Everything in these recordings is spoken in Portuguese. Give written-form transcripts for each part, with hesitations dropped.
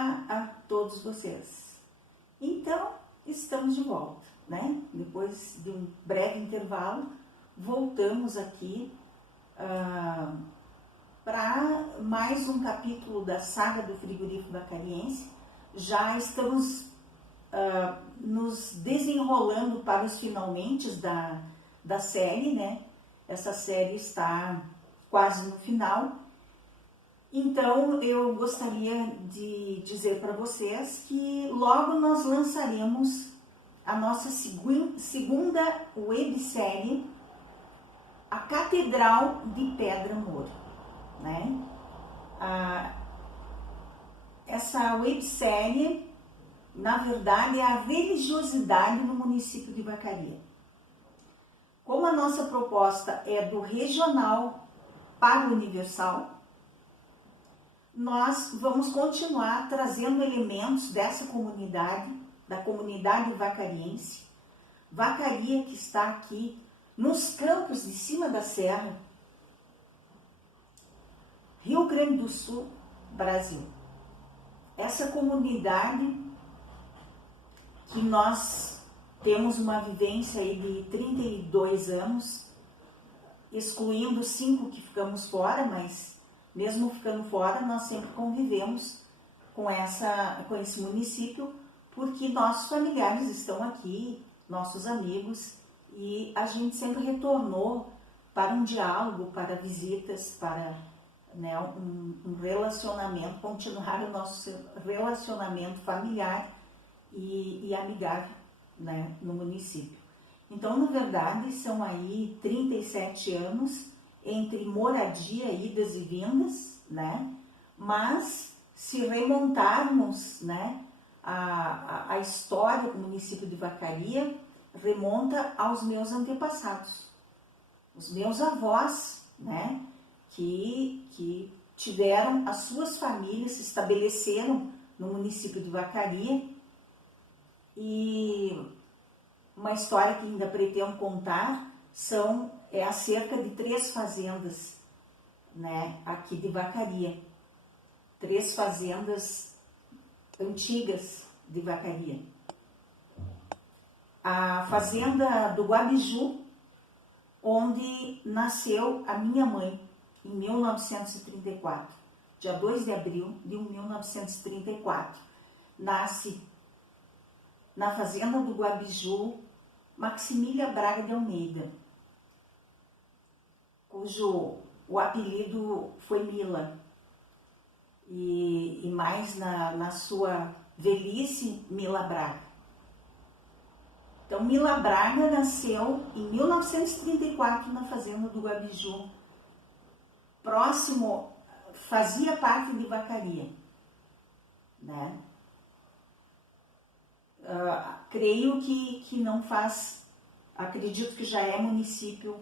Olá a todos vocês. Então, estamos de volta, né? Depois de um breve intervalo, voltamos aqui para mais um capítulo da saga do frigorífico bacariense. Já estamos nos desenrolando para os finalmente da série, né? Essa série está quase no final. Então, eu gostaria de dizer para vocês que logo nós lançaremos a nossa segunda websérie, A Catedral de Pedra Moura, né? Essa websérie, na verdade, é a religiosidade no município de Vacaria. Como a nossa proposta é do regional para o universal, nós vamos continuar trazendo elementos dessa comunidade, da comunidade vacariense. Vacaria, que está aqui nos campos de cima da serra, Rio Grande do Sul, Brasil. Essa comunidade que nós temos uma vivência aí de 32 anos, excluindo 5 que ficamos fora, mas mesmo ficando fora, nós sempre convivemos com esse município, porque nossos familiares estão aqui, nossos amigos, e a gente sempre retornou para um diálogo, para visitas, para um relacionamento, continuar o nosso relacionamento familiar e amigável, né, no município. Então, na verdade, são aí 37 anos entre moradia, idas e vindas, né? Mas se remontarmos, né, a história do município de Vacaria remonta aos meus antepassados, os meus avós, né, que tiveram as suas famílias, se estabeleceram no município de Vacaria. E uma história que ainda pretendo contar é acerca de 3 fazendas, né, aqui de Vacaria. 3 fazendas antigas de Vacaria. A fazenda do Guabiju, onde nasceu a minha mãe, em 1934. Dia 2 de abril de 1934. Nasce na fazenda do Guabiju Maximília Braga de Almeida, cujo o apelido foi Mila, e mais na sua velhice, Mila Braga. Então, Mila Braga nasceu em 1934 na fazenda do Guabiju, próximo, fazia parte de Vacaria, né? Creio que não faz, acredito que já é município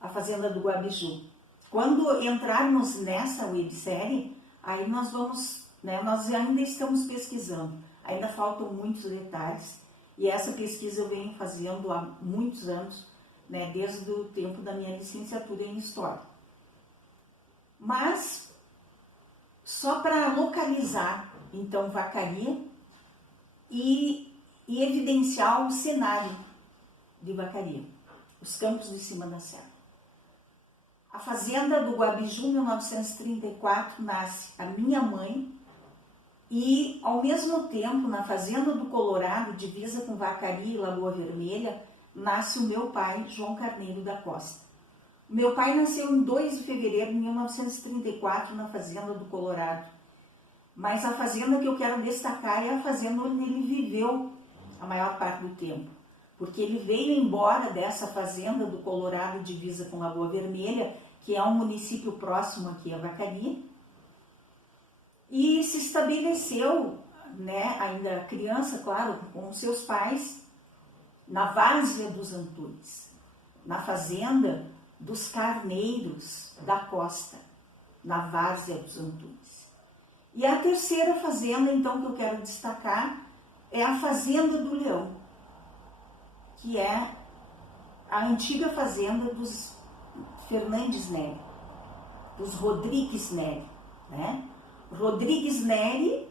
a fazenda do Guabiju. Quando entrarmos nessa websérie, aí nós vamos, né, nós ainda estamos pesquisando, ainda faltam muitos detalhes, e essa pesquisa eu venho fazendo há muitos anos, né, desde o tempo da minha licenciatura em História. Mas, só para localizar, então, Vacaria e evidenciar o cenário de Vacaria, os campos de cima da serra. A fazenda do Guabiju, 1934, nasce a minha mãe e, ao mesmo tempo, na fazenda do Colorado, divisa com Vacaria e Lagoa Vermelha, nasce o meu pai, João Carneiro da Costa. O meu pai nasceu em 2 de fevereiro de 1934, na fazenda do Colorado. Mas a fazenda que eu quero destacar é a fazenda onde ele viveu a maior parte do tempo, porque ele veio embora dessa fazenda do Colorado, divisa com Lagoa Vermelha, que é um município próximo aqui a Vacaria, e se estabeleceu, né, ainda criança, claro, com seus pais, na Várzea dos Antunes, na fazenda dos Carneiros da Costa, na Várzea dos Antunes. E a terceira fazenda, então, que eu quero destacar é a Fazenda do Leão, que é a antiga fazenda dos Fernandes Neri, dos Rodrigues Neri, né? Rodrigues Neri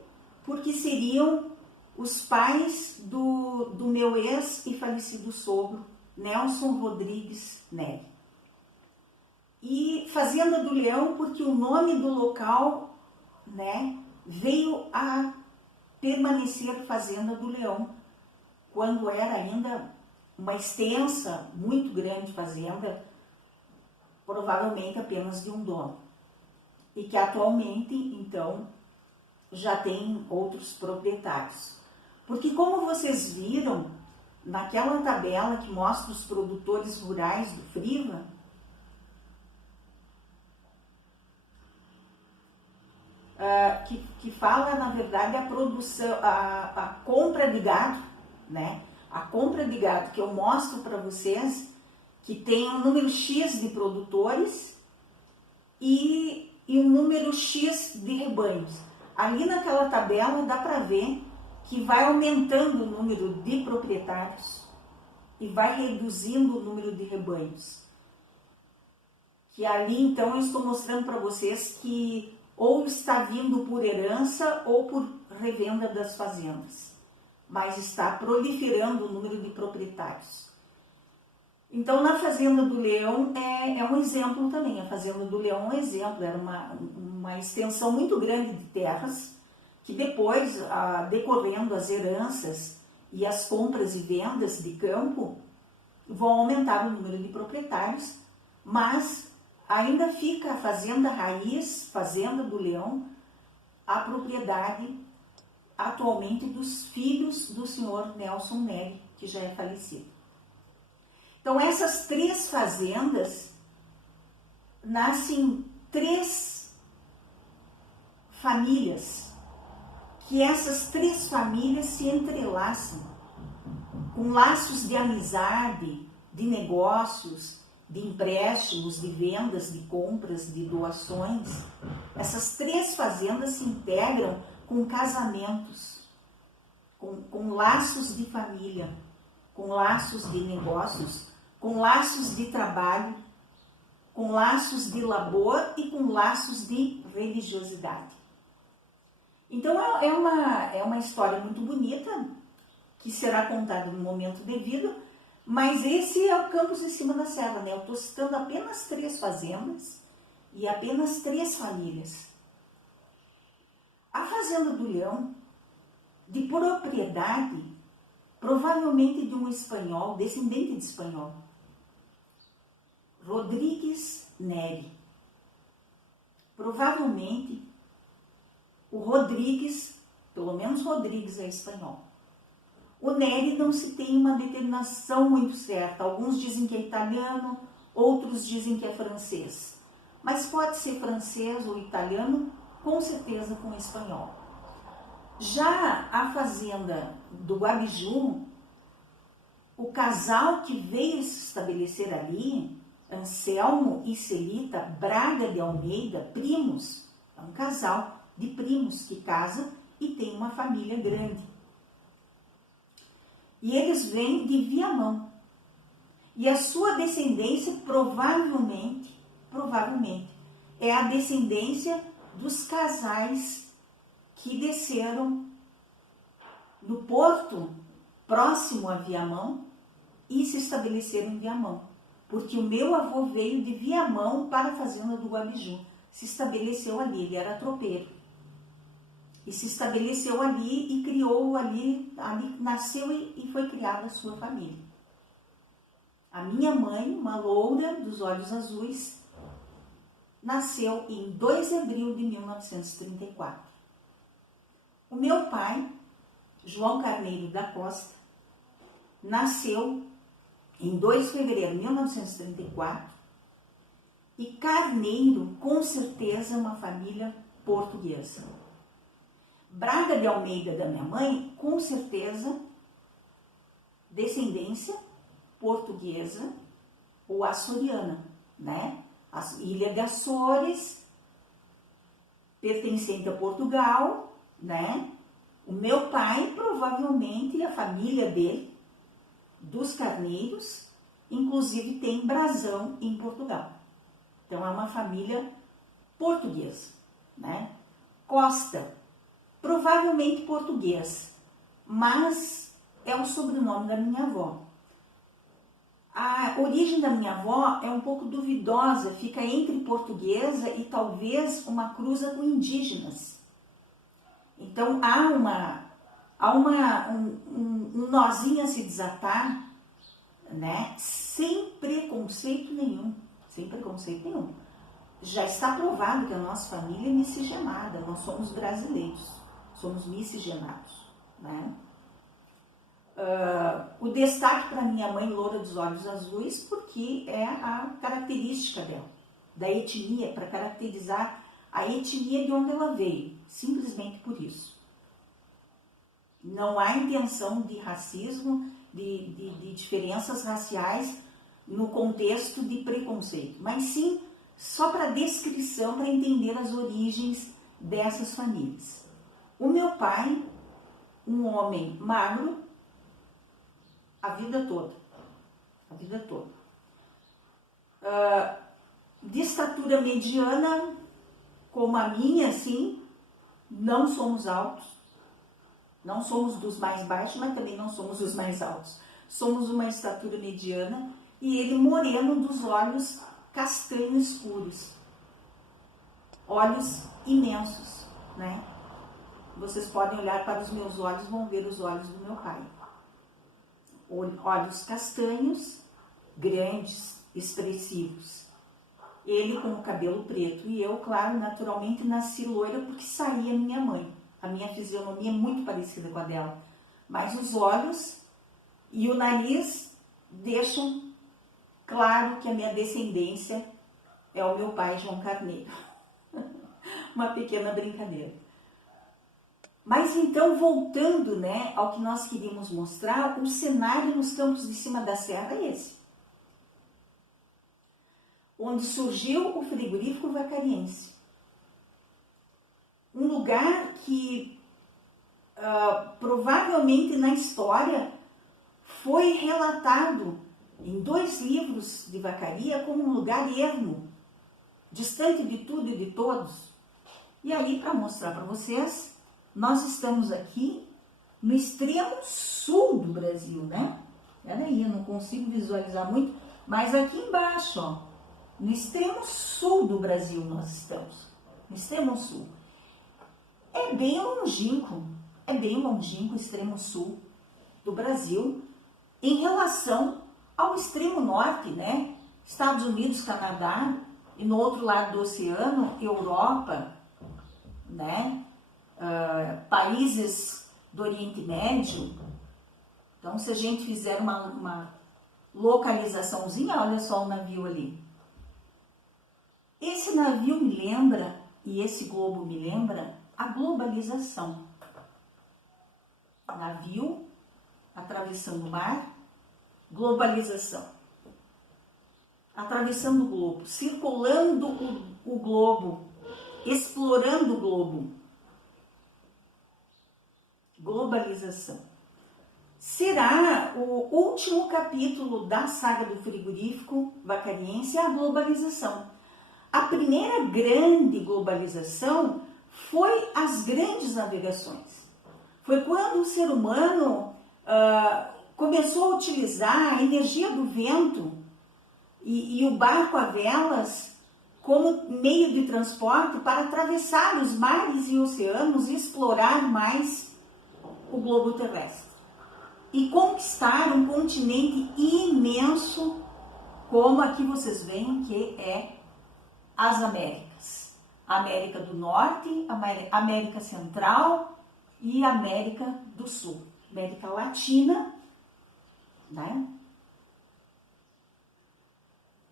porque seriam os pais do meu ex e falecido sogro, Nelson Rodrigues Neri. E Fazenda do Leão, porque o nome do local, né, veio a permanecer Fazenda do Leão, quando era ainda uma extensa, muito grande fazenda, provavelmente apenas de um dono. E que atualmente, então, já tem outros proprietários. Porque como vocês viram, naquela tabela que mostra os produtores rurais do Friva, que fala, na verdade, a produção, a compra de gado, né? A compra de gado que eu mostro para vocês, que tem um número X de produtores e um número X de rebanhos. Ali naquela tabela dá para ver que vai aumentando o número de proprietários e vai reduzindo o número de rebanhos. Que ali, então, eu estou mostrando para vocês que ou está vindo por herança ou por revenda das fazendas, mas está proliferando o número de proprietários. Então, na Fazenda do Leão é um exemplo também. A Fazenda do Leão é um exemplo, era uma extensão muito grande de terras, que depois, decorrendo as heranças e as compras e vendas de campo, vão aumentar o número de proprietários, mas ainda fica a Fazenda Raiz, Fazenda do Leão, a propriedade atualmente dos filhos do senhor Nelson Neri, que já é falecido. Então, essas 3 fazendas, nascem 3 famílias, que essas 3 famílias se entrelaçam com laços de amizade, de negócios, de empréstimos, de vendas, de compras, de doações. Essas 3 fazendas se integram com casamentos, com laços de família, com laços de negócios, com laços de trabalho, com laços de labor e com laços de religiosidade. Então é uma história muito bonita, que será contada no momento devido, mas esse é o Campos de Cima da Serra, né? Eu estou citando apenas 3 fazendas e apenas 3 famílias. A Fazenda do Leão, de propriedade, provavelmente de um espanhol, descendente de espanhol, Rodrigues Neri. Provavelmente o Rodrigues, pelo menos Rodrigues é espanhol. O Neri não se tem uma determinação muito certa. Alguns dizem que é italiano, outros dizem que é francês. Mas pode ser francês ou italiano, com certeza com espanhol. Já a fazenda do Guabiju, o casal que veio se estabelecer ali, Anselmo e Celita Braga de Almeida, primos, é um casal de primos que casa e tem uma família grande. E eles vêm de Viamão. E a sua descendência provavelmente, é a descendência dos casais que desceram no porto próximo a Viamão e se estabeleceram em Viamão. Porque o meu avô veio de Viamão para a Fazenda do Guabiju. Se estabeleceu ali, ele era tropeiro. E se estabeleceu ali e criou ali nasceu e foi criada a sua família. A minha mãe, uma loura dos olhos azuis, nasceu em 2 de abril de 1934. O meu pai, João Carneiro da Costa, nasceu em 2 de fevereiro de 1934 e Carneiro, com certeza, uma família portuguesa. Braga de Almeida, da minha mãe, com certeza, descendência portuguesa ou açoriana, né? A ilha de Açores, pertencente a Portugal, né? O meu pai, provavelmente, a família dele, dos Carneiros, inclusive tem brasão em Portugal. Então, é uma família portuguesa, né? Costa, provavelmente português, mas é o sobrenome da minha avó. A origem da minha avó é um pouco duvidosa, fica entre portuguesa e talvez uma cruza com indígenas. Então há um nozinho a se desatar, né? Sem preconceito nenhum, sem preconceito nenhum. Já está provado que a nossa família é miscigenada, nós somos brasileiros, somos miscigenados, né? O destaque para minha mãe loura dos olhos azuis, porque é a característica dela, da etnia, para caracterizar a etnia de onde ela veio, simplesmente por isso. Não há intenção de racismo, de diferenças raciais no contexto de preconceito, mas sim só para descrição, para entender as origens dessas famílias. O meu pai, um homem magro, a vida toda. De estatura mediana, como a minha, assim, não somos altos, não somos dos mais baixos, mas também não somos os mais altos. Somos uma estatura mediana e ele moreno, dos olhos castanho escuros, olhos imensos, né? Vocês podem olhar para os meus olhos, vão ver os olhos do meu pai. Olhos castanhos, grandes, expressivos. Ele com o cabelo preto e eu, claro, naturalmente nasci loira porque saía minha mãe. A minha fisionomia é muito parecida com a dela. Mas os olhos e o nariz deixam claro que a minha descendência é o meu pai, João Carneiro. Uma pequena brincadeira. Mas então, voltando, né, ao que nós queríamos mostrar, o cenário nos Campos de Cima da Serra é esse. Onde surgiu o frigorífico vacariense. Um lugar que provavelmente na história foi relatado em 2 livros de Vacaria como um lugar ermo, distante de tudo e de todos. E aí, para mostrar para vocês, nós estamos aqui no extremo sul do Brasil, né? Peraí, eu não consigo visualizar muito, mas aqui embaixo, ó, no extremo sul do Brasil nós estamos, no extremo sul. É bem longínquo o extremo sul do Brasil em relação ao extremo norte, né? Estados Unidos, Canadá, e no outro lado do oceano, Europa, né? Países do Oriente Médio. Então, se a gente fizer uma localizaçãozinha, olha só o navio ali. Esse navio me lembra, e esse globo me lembra, a globalização. Navio atravessando o mar, globalização. Atravessando o globo, circulando o globo, explorando o globo. Globalização. Será o último capítulo da saga do frigorífico vacariense, a globalização. A primeira grande globalização foi as grandes navegações. Foi quando o ser humano começou a utilizar a energia do vento e o barco a velas como meio de transporte para atravessar os mares e oceanos e explorar mais o globo terrestre. E conquistar um continente imenso, como aqui vocês veem que é as Américas. América do Norte, América Central e América do Sul. América Latina, né?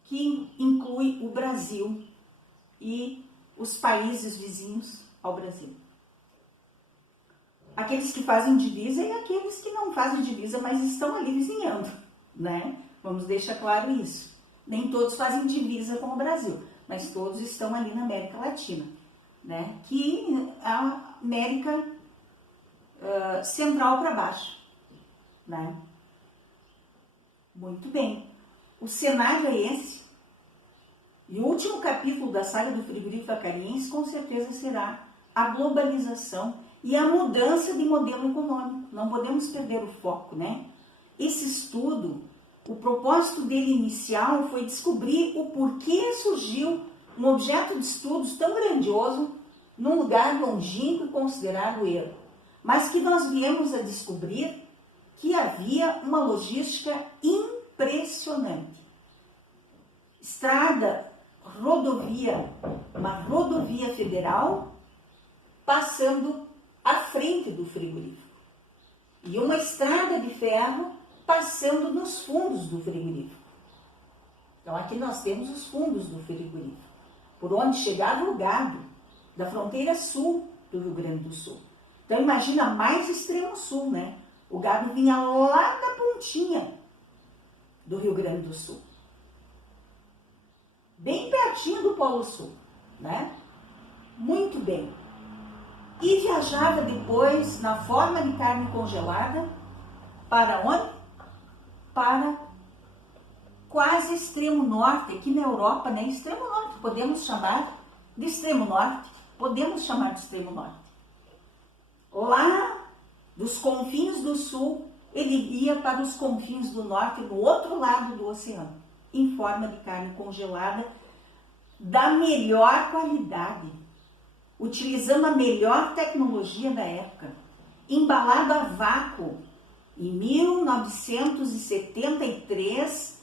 Que inclui o Brasil e os países vizinhos ao Brasil. Aqueles que fazem divisa e aqueles que não fazem divisa, mas estão ali vizinhando, né? Vamos deixar claro isso. Nem todos fazem divisa com o Brasil, mas todos estão ali na América Latina, né? Que é a América Central para baixo, né? Muito bem. O cenário é esse. E o último capítulo da saga do frigorífico vacariense com certeza será a globalização e a mudança de modelo econômico. Não podemos perder o foco, né? Esse estudo, o propósito dele inicial foi descobrir o porquê surgiu um objeto de estudos tão grandioso num lugar longínquo e considerado erro, mas que nós viemos a descobrir que havia uma logística impressionante. Estrada, rodovia, uma rodovia federal passando à frente do frigorífico e uma estrada de ferro passando nos fundos do frigorífico. Então aqui nós temos os fundos do frigorífico, por onde chegava o gado da fronteira sul do Rio Grande do Sul. Então imagina mais extremo sul, né? O gado vinha lá da pontinha do Rio Grande do Sul, bem pertinho do Polo Sul, né? Muito bem. E viajava depois na forma de carne congelada para onde? Para quase extremo norte, aqui na Europa, né? Extremo norte, podemos chamar de extremo norte, Lá dos confins do sul, ele ia para os confins do norte, do outro lado do oceano, em forma de carne congelada, da melhor qualidade, utilizando a melhor tecnologia da época, embalado a vácuo, em 1973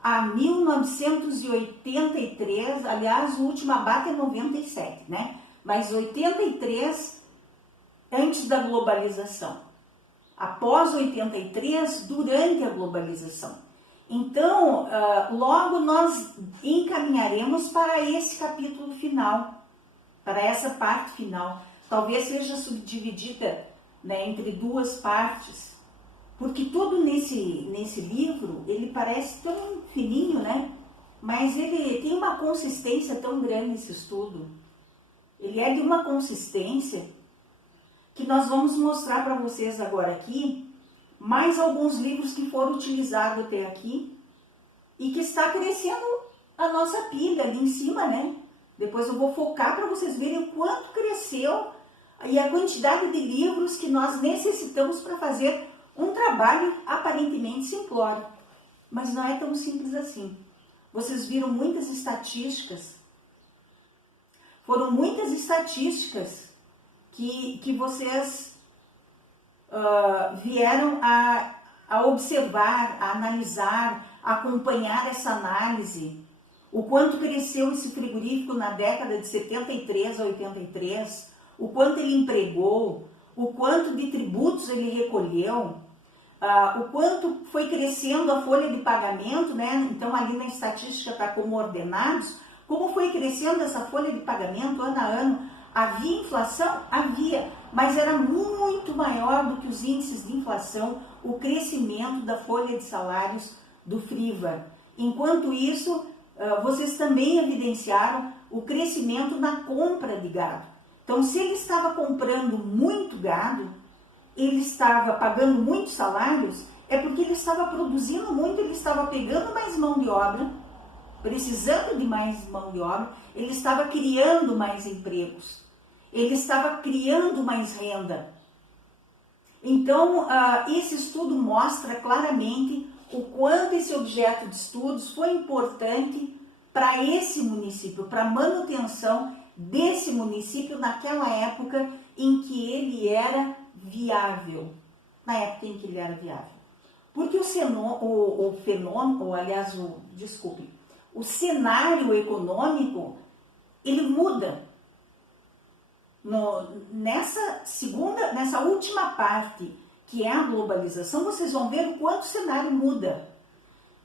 a 1983, aliás, o último abate é 97, né? Mas 83, antes da globalização. Após 83, durante a globalização. Então, logo nós encaminharemos para esse capítulo final, para essa parte final. Talvez seja subdividida, né, entre duas partes, porque tudo nesse livro, ele parece tão fininho, né? Mas ele tem uma consistência tão grande, esse estudo. Ele é de uma consistência que nós vamos mostrar para vocês agora aqui, mais alguns livros que foram utilizados até aqui e que está crescendo a nossa pilha ali em cima, né? Depois eu vou focar para vocês verem o quanto cresceu e a quantidade de livros que nós necessitamos para fazer um trabalho aparentemente simplório, mas não é tão simples assim. Vocês viram muitas estatísticas, foram muitas estatísticas que vocês vieram a observar, a analisar, a acompanhar essa análise. O quanto cresceu esse frigorífico na década de 73 a 83, o quanto ele empregou, o quanto de tributos ele recolheu, o quanto foi crescendo a folha de pagamento, né? Então ali na estatística está como ordenados, como foi crescendo essa folha de pagamento ano a ano. Havia inflação? Havia, mas era muito maior do que os índices de inflação, o crescimento da folha de salários do Friva. Enquanto isso, vocês também evidenciaram o crescimento na compra de gado. Então, se ele estava comprando muito gado, ele estava pagando muitos salários, é porque ele estava produzindo muito, ele estava pegando mais mão de obra, precisando de mais mão de obra, ele estava criando mais empregos, ele estava criando mais renda. Então, esse estudo mostra claramente o quanto esse objeto de estudos foi importante para esse município, para a manutenção desse município naquela época em que ele era viável. Porque o cenário econômico, ele muda. Nessa última parte, que é a globalização, vocês vão ver o quanto o cenário muda.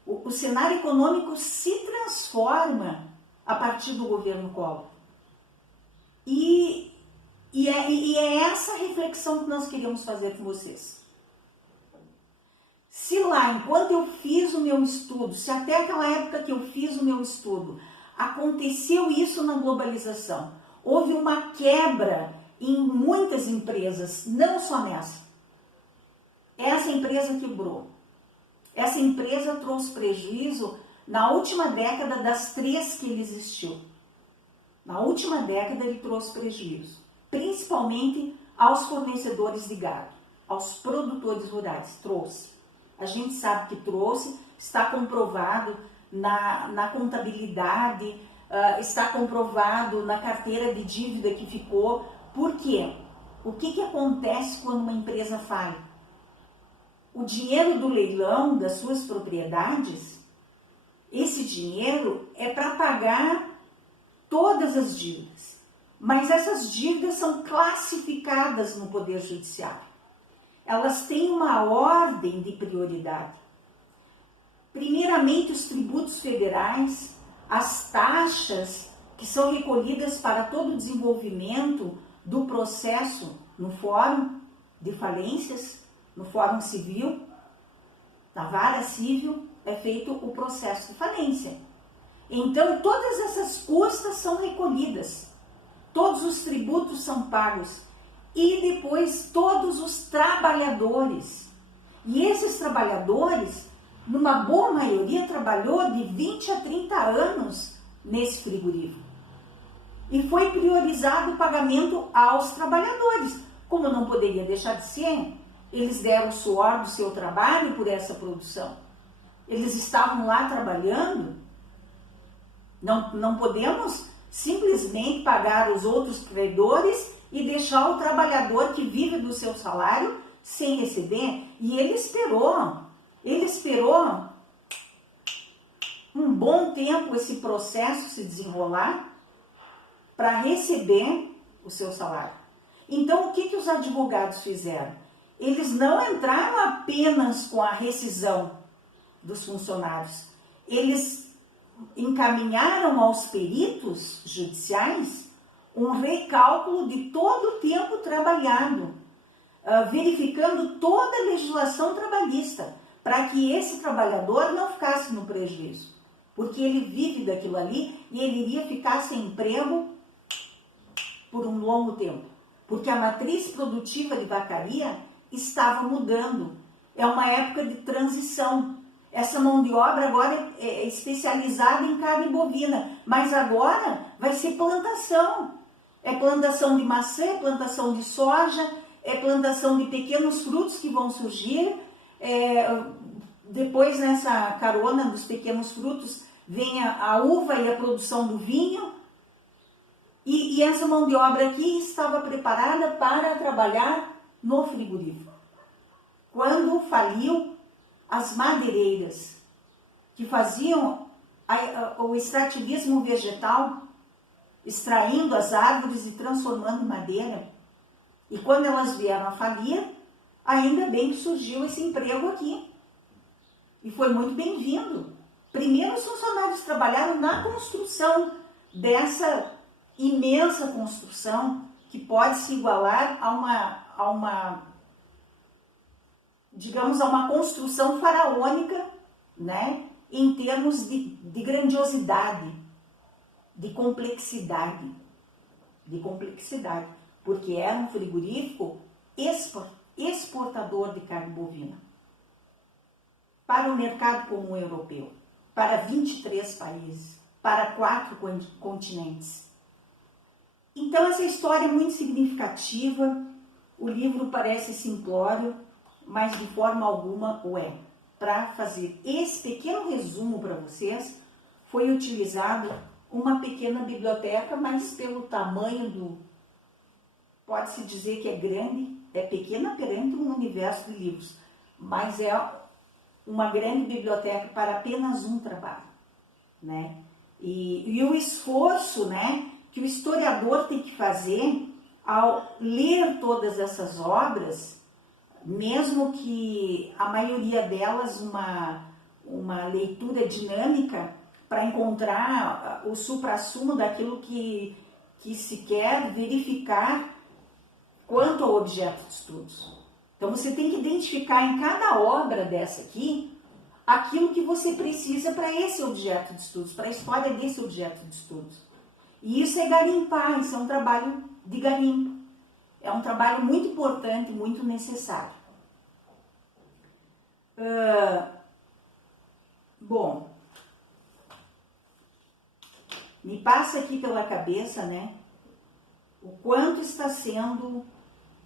O cenário econômico se transforma a partir do governo Collor. E é essa reflexão que nós queríamos fazer com vocês. Se lá, enquanto eu fiz o meu estudo, se até aquela época que eu fiz o meu estudo, aconteceu isso na globalização, houve uma quebra em muitas empresas, não só nessa. Essa empresa quebrou. Essa empresa trouxe prejuízo na última década das 3 que ele existiu. Na última década ele trouxe prejuízo, principalmente aos fornecedores de gado, aos produtores rurais. Trouxe. A gente sabe que trouxe, está comprovado na contabilidade, está comprovado na carteira de dívida que ficou. Por quê? O que acontece quando uma empresa falha? O dinheiro do leilão das suas propriedades, esse dinheiro é para pagar todas as dívidas. Mas essas dívidas são classificadas no Poder Judiciário. Elas têm uma ordem de prioridade. Primeiramente, os tributos federais, as taxas que são recolhidas para todo o desenvolvimento do processo no Fórum de Falências, no Fórum Civil, na Vara Civil, é feito o processo de falência. Então, todas essas custas são recolhidas, todos os tributos são pagos e depois todos os trabalhadores. E esses trabalhadores, numa boa maioria, trabalhou de 20 a 30 anos nesse frigorífico. E foi priorizado o pagamento aos trabalhadores. Como não poderia deixar de ser, eles deram o suor do seu trabalho por essa produção. Eles estavam lá trabalhando. Não podemos simplesmente pagar os outros credores e deixar o trabalhador que vive do seu salário sem receber. E ele esperou um bom tempo esse processo se desenrolar para receber o seu salário. Então, o que os advogados fizeram? Eles não entraram apenas com a rescisão dos funcionários. Eles encaminharam aos peritos judiciais um recálculo de todo o tempo trabalhado, verificando toda a legislação trabalhista, para que esse trabalhador não ficasse no prejuízo, porque ele vive daquilo ali e ele iria ficar sem emprego por um longo tempo, porque a matriz produtiva de vacaria estava mudando. É uma época de transição. Essa mão de obra agora é especializada em carne bovina, mas agora vai ser plantação. É plantação de maçã, é plantação de soja, é plantação de pequenos frutos que vão surgir. Depois, nessa carona dos pequenos frutos, vem a uva e a produção do vinho. E essa mão de obra aqui estava preparada para trabalhar no frigorífico. Quando faliu, as madeireiras que faziam o extrativismo vegetal, extraindo as árvores e transformando em madeira, e quando elas vieram a falir, ainda bem que surgiu esse emprego aqui. E foi muito bem-vindo. Primeiro os funcionários trabalharam na construção dessa imensa construção que pode se igualar a uma construção faraônica, né, em termos de grandiosidade, de complexidade, porque era um frigorífico exportador de carne bovina para o mercado comum europeu, para 23 países, para 4 continentes. Então, essa história é muito significativa. O livro parece simplório, mas de forma alguma o é. Para fazer esse pequeno resumo para vocês, foi utilizado uma pequena biblioteca, mas pelo tamanho pode-se dizer que é grande, é pequena perante um universo de livros, mas é uma grande biblioteca para apenas um trabalho, né? E o esforço, né, que o historiador tem que fazer ao ler todas essas obras, mesmo que a maioria delas uma leitura dinâmica para encontrar o suprassumo daquilo que se quer verificar quanto ao objeto de estudos. Então você tem que identificar em cada obra dessa aqui aquilo que você precisa para esse objeto de estudos, para a história desse objeto de estudos. E isso é garimpar, isso é um trabalho de garimpo. É um trabalho muito importante, muito necessário. Bom, me passa aqui pela cabeça, né, o quanto está sendo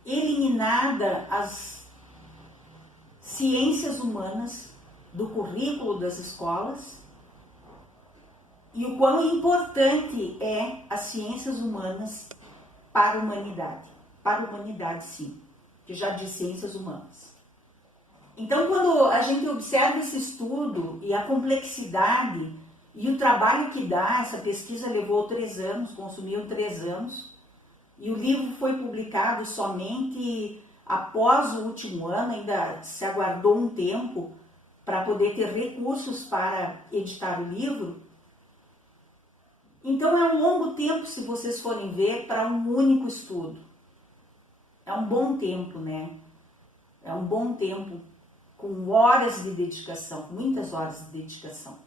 eliminada as ciências humanas do currículo das escolas e o quão importante é as ciências humanas para a humanidade sim, que já diz ciências humanas. Então, quando a gente observa esse estudo e a complexidade e o trabalho que dá, essa pesquisa levou 3 anos, consumiu 3 anos, e o livro foi publicado somente após o último ano, ainda se aguardou um tempo para poder ter recursos para editar o livro. Então é um longo tempo, se vocês forem ver, para um único estudo. É um bom tempo, né? É um bom tempo, com horas de dedicação, muitas horas de dedicação.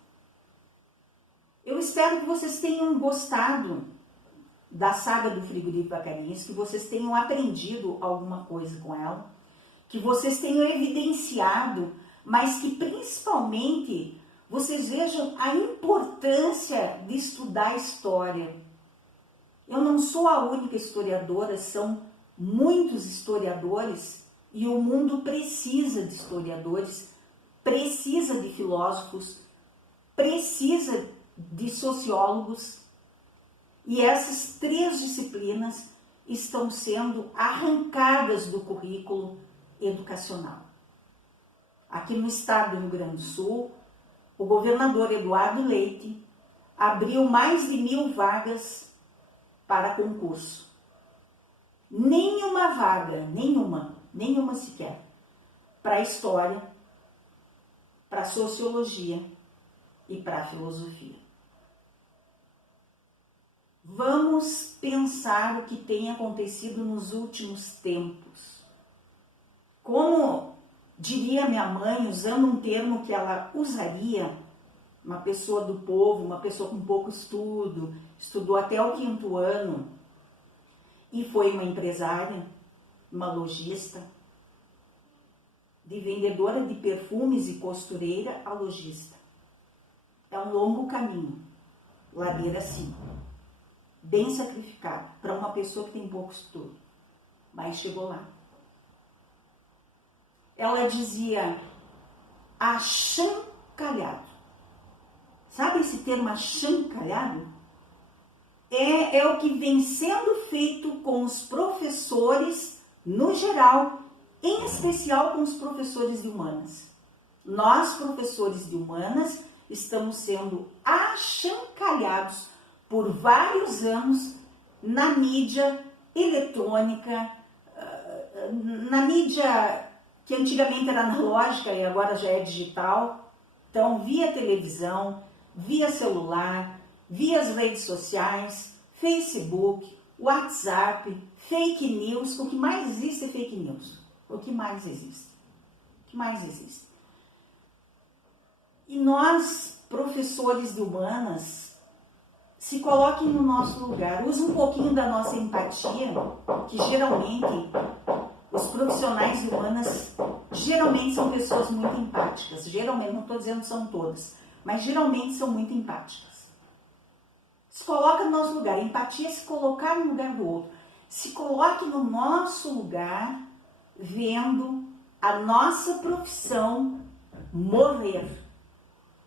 Eu espero que vocês tenham gostado da saga do Frigorífico Vacarinhas, que vocês tenham aprendido alguma coisa com ela, que vocês tenham evidenciado, mas que principalmente vocês vejam a importância de estudar história. Eu não sou a única historiadora, são muitos historiadores e o mundo precisa de historiadores, precisa de filósofos, precisa de sociólogos. E essas 3 disciplinas estão sendo arrancadas do currículo educacional. Aqui no estado do Rio Grande do Sul, o governador Eduardo Leite abriu mais de 1.000 vagas para concurso. Nenhuma vaga, nenhuma sequer, para história, para sociologia e para filosofia. Vamos pensar o que tem acontecido nos últimos tempos. Como diria minha mãe, usando um termo que ela usaria, uma pessoa do povo, uma pessoa com pouco estudo, estudou até o 5º ano e foi uma empresária, uma lojista, de vendedora de perfumes e costureira a lojista. É um longo caminho, ladeira acima. Bem sacrificado para uma pessoa que tem pouco estudo, mas chegou lá. Ela dizia achancalhado. Sabe esse termo achancalhado? É o que vem sendo feito com os professores no geral, em especial com os professores de humanas. Nós, professores de humanas, estamos sendo achancalhados por vários anos na mídia eletrônica, na mídia que antigamente era analógica e agora já é digital. Então, via televisão, via celular, via as redes sociais, Facebook, WhatsApp, fake news. O que mais existe é fake news. O que mais existe? O que mais existe? E nós, professores de humanas, se coloquem no nosso lugar, use um pouquinho da nossa empatia, que geralmente os profissionais de humanas geralmente são pessoas muito empáticas. Geralmente, não estou dizendo que são todas, mas geralmente são muito empáticas. Se coloca no nosso lugar. Empatia é se colocar no lugar do outro. Se coloque no nosso lugar, vendo a nossa profissão morrer,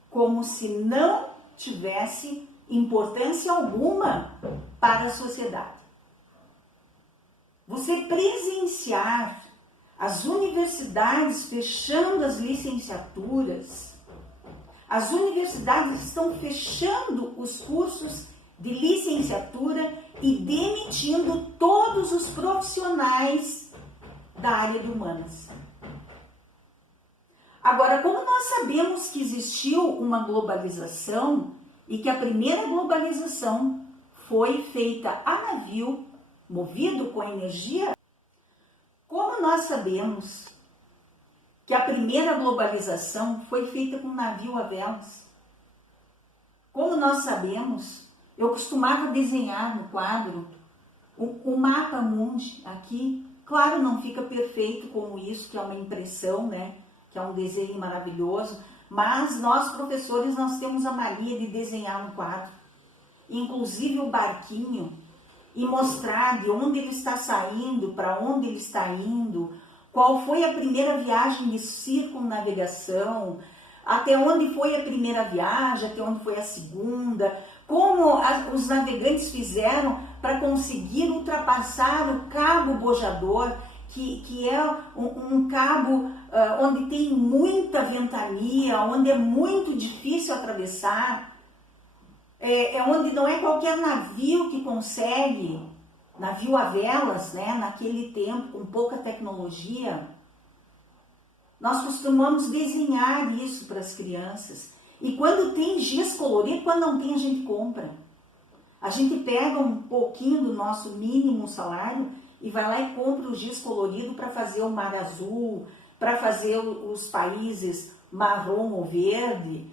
como se não tivesse importância alguma para a sociedade. Você presenciar as universidades fechando as licenciaturas, as universidades estão fechando os cursos de licenciatura e demitindo todos os profissionais da área de humanas. Agora, como nós sabemos que existiu uma globalização e que a primeira globalização foi feita a navio, movido com energia, como nós sabemos que a primeira globalização foi feita com navio a velas? Como nós sabemos, eu costumava desenhar no quadro o mapa mundi aqui. Claro, não fica perfeito como isso, que é uma impressão, né? Que é um desenho maravilhoso, mas nós, professores, nós temos a mania de desenhar no quadro. Inclusive o barquinho e mostrar de onde ele está saindo, para onde ele está indo, qual foi a primeira viagem de circunnavegação, até onde foi a primeira viagem, até onde foi a segunda, como os navegantes fizeram para conseguir ultrapassar o Cabo Bojador, que é um cabo onde tem muita ventania, onde é muito difícil atravessar, onde não é qualquer navio que consegue, navio a velas, né, naquele tempo, com pouca tecnologia. Nós costumamos desenhar isso para as crianças. E quando tem giz colorido, quando não tem, a gente compra. A gente pega um pouquinho do nosso mínimo salário e vai lá e compra o giz colorido para fazer o mar azul, para fazer os países marrom ou verde,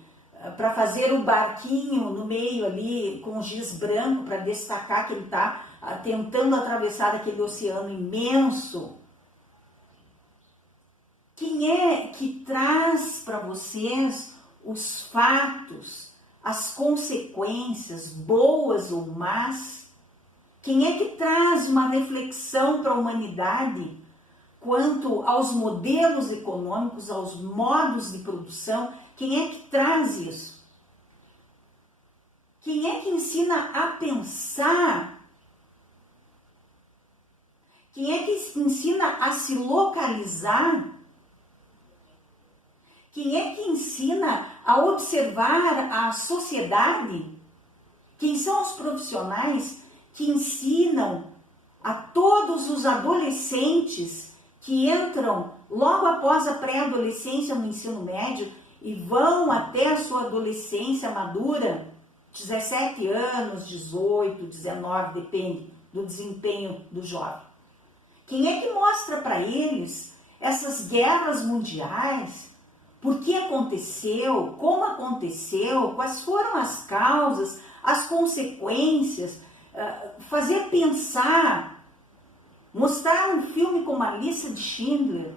para fazer o barquinho no meio ali com giz branco para destacar que ele está tentando atravessar aquele oceano imenso. Quem é que traz para vocês os fatos, as consequências, boas ou más? Quem é que traz uma reflexão para a humanidade quanto aos modelos econômicos, aos modos de produção? Quem é que traz isso? Quem é que ensina a pensar? Quem é que ensina a se localizar? Quem é que ensina a observar a sociedade? Quem são os profissionais que ensinam a todos os adolescentes que entram logo após a pré-adolescência no ensino médio e vão até a sua adolescência madura, 17 anos, 18, 19, depende do desempenho do jovem? Quem é que mostra para eles essas guerras mundiais? Por que aconteceu? Como aconteceu? Quais foram as causas, as consequências? Fazer pensar, mostrar um filme como A Lista de Schindler,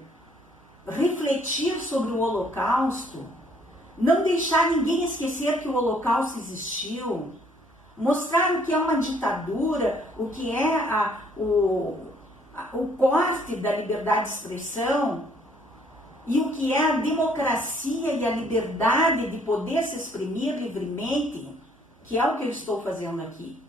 refletir sobre o Holocausto, não deixar ninguém esquecer que o Holocausto existiu, mostrar o que é uma ditadura, o que é o corte da liberdade de expressão, e o que é a democracia e a liberdade de poder se exprimir livremente, que é o que eu estou fazendo aqui.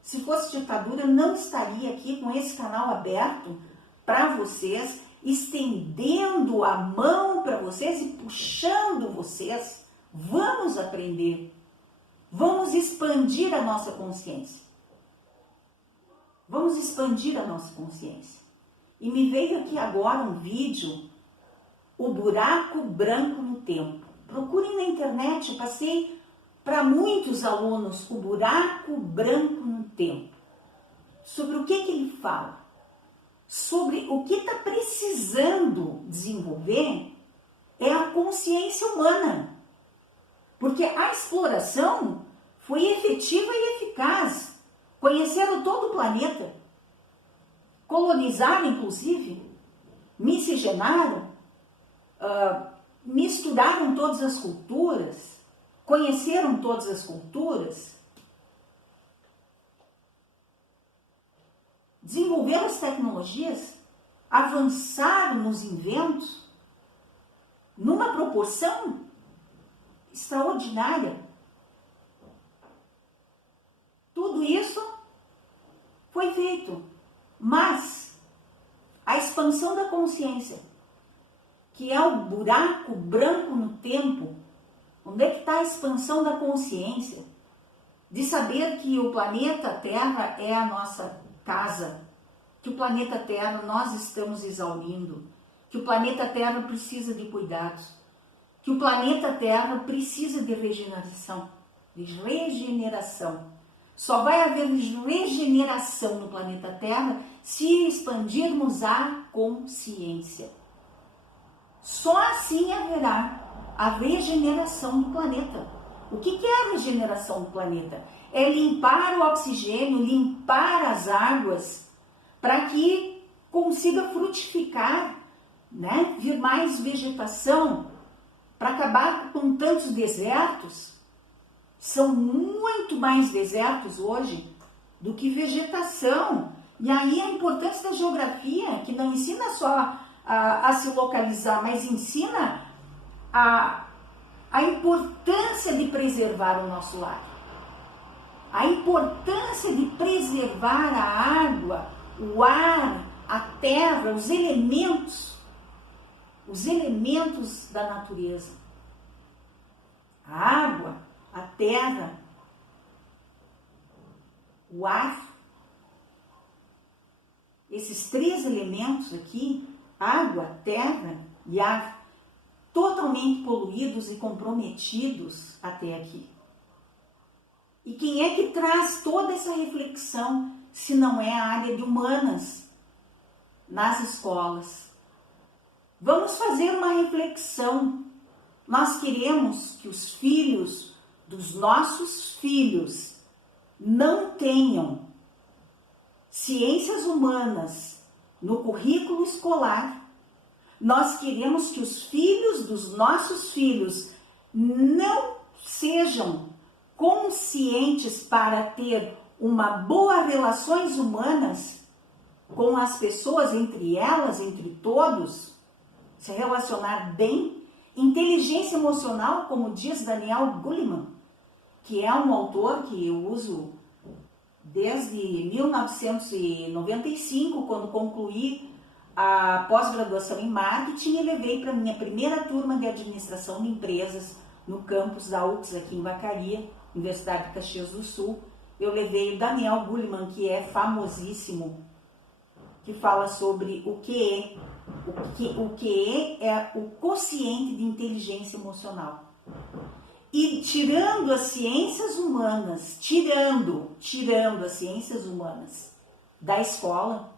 Se fosse ditadura, eu não estaria aqui com esse canal aberto para vocês, estendendo a mão para vocês e puxando vocês. Vamos aprender. Vamos expandir a nossa consciência. Vamos expandir a nossa consciência. E me veio aqui agora um vídeo, O Buraco Branco no Tempo. Procurem na internet, eu passei para muitos alunos O Buraco Branco no Tempo. Sobre o que ele fala? Sobre o que está precisando desenvolver é a consciência humana. Porque a exploração foi efetiva e eficaz. Conheceram todo o planeta. Colonizaram, inclusive. Miscigenaram. Misturaram todas as culturas, conheceram todas as culturas, desenvolveram as tecnologias, avançaram nos inventos numa proporção extraordinária. Tudo isso foi feito, mas a expansão da consciência, que é o buraco branco no tempo, onde é que está a expansão da consciência? De saber que o planeta Terra é a nossa casa, que o planeta Terra nós estamos exaurindo, que o planeta Terra precisa de cuidados, que o planeta Terra precisa de regeneração, Só vai haver regeneração no planeta Terra se expandirmos a consciência. Só assim haverá a regeneração do planeta. O que é a regeneração do planeta? É limpar o oxigênio, limpar as águas, para que consiga frutificar, né? Vir mais vegetação, para acabar com tantos desertos. São muito mais desertos hoje do que vegetação. E aí a importância da geografia, que não ensina só a se localizar, mas ensina a importância de preservar o nosso lar. A importância de preservar a água, o ar, a terra, os elementos da natureza. A água, a terra, o ar. Esses três elementos aqui, água, terra e ar, totalmente poluídos e comprometidos até aqui. E quem é que traz toda essa reflexão, se não é a área de humanas nas escolas? Vamos fazer uma reflexão. Nós queremos que os filhos dos nossos filhos não tenham ciências humanas no currículo escolar. Nós queremos que os filhos dos nossos filhos não sejam conscientes para ter uma boa relações humanas com as pessoas, entre elas, entre todos, se relacionar bem. Inteligência emocional, como diz Daniel Goleman, que é um autor que eu uso desde 1995, quando concluí a pós-graduação em marketing, e levei para a minha primeira turma de administração de empresas no campus da UX aqui em Vacaria, Universidade de Caxias do Sul. Eu levei o Daniel Goleman, que é famosíssimo, que fala sobre o que é o quociente de inteligência emocional. E tirando as ciências humanas, tirando as ciências humanas da escola,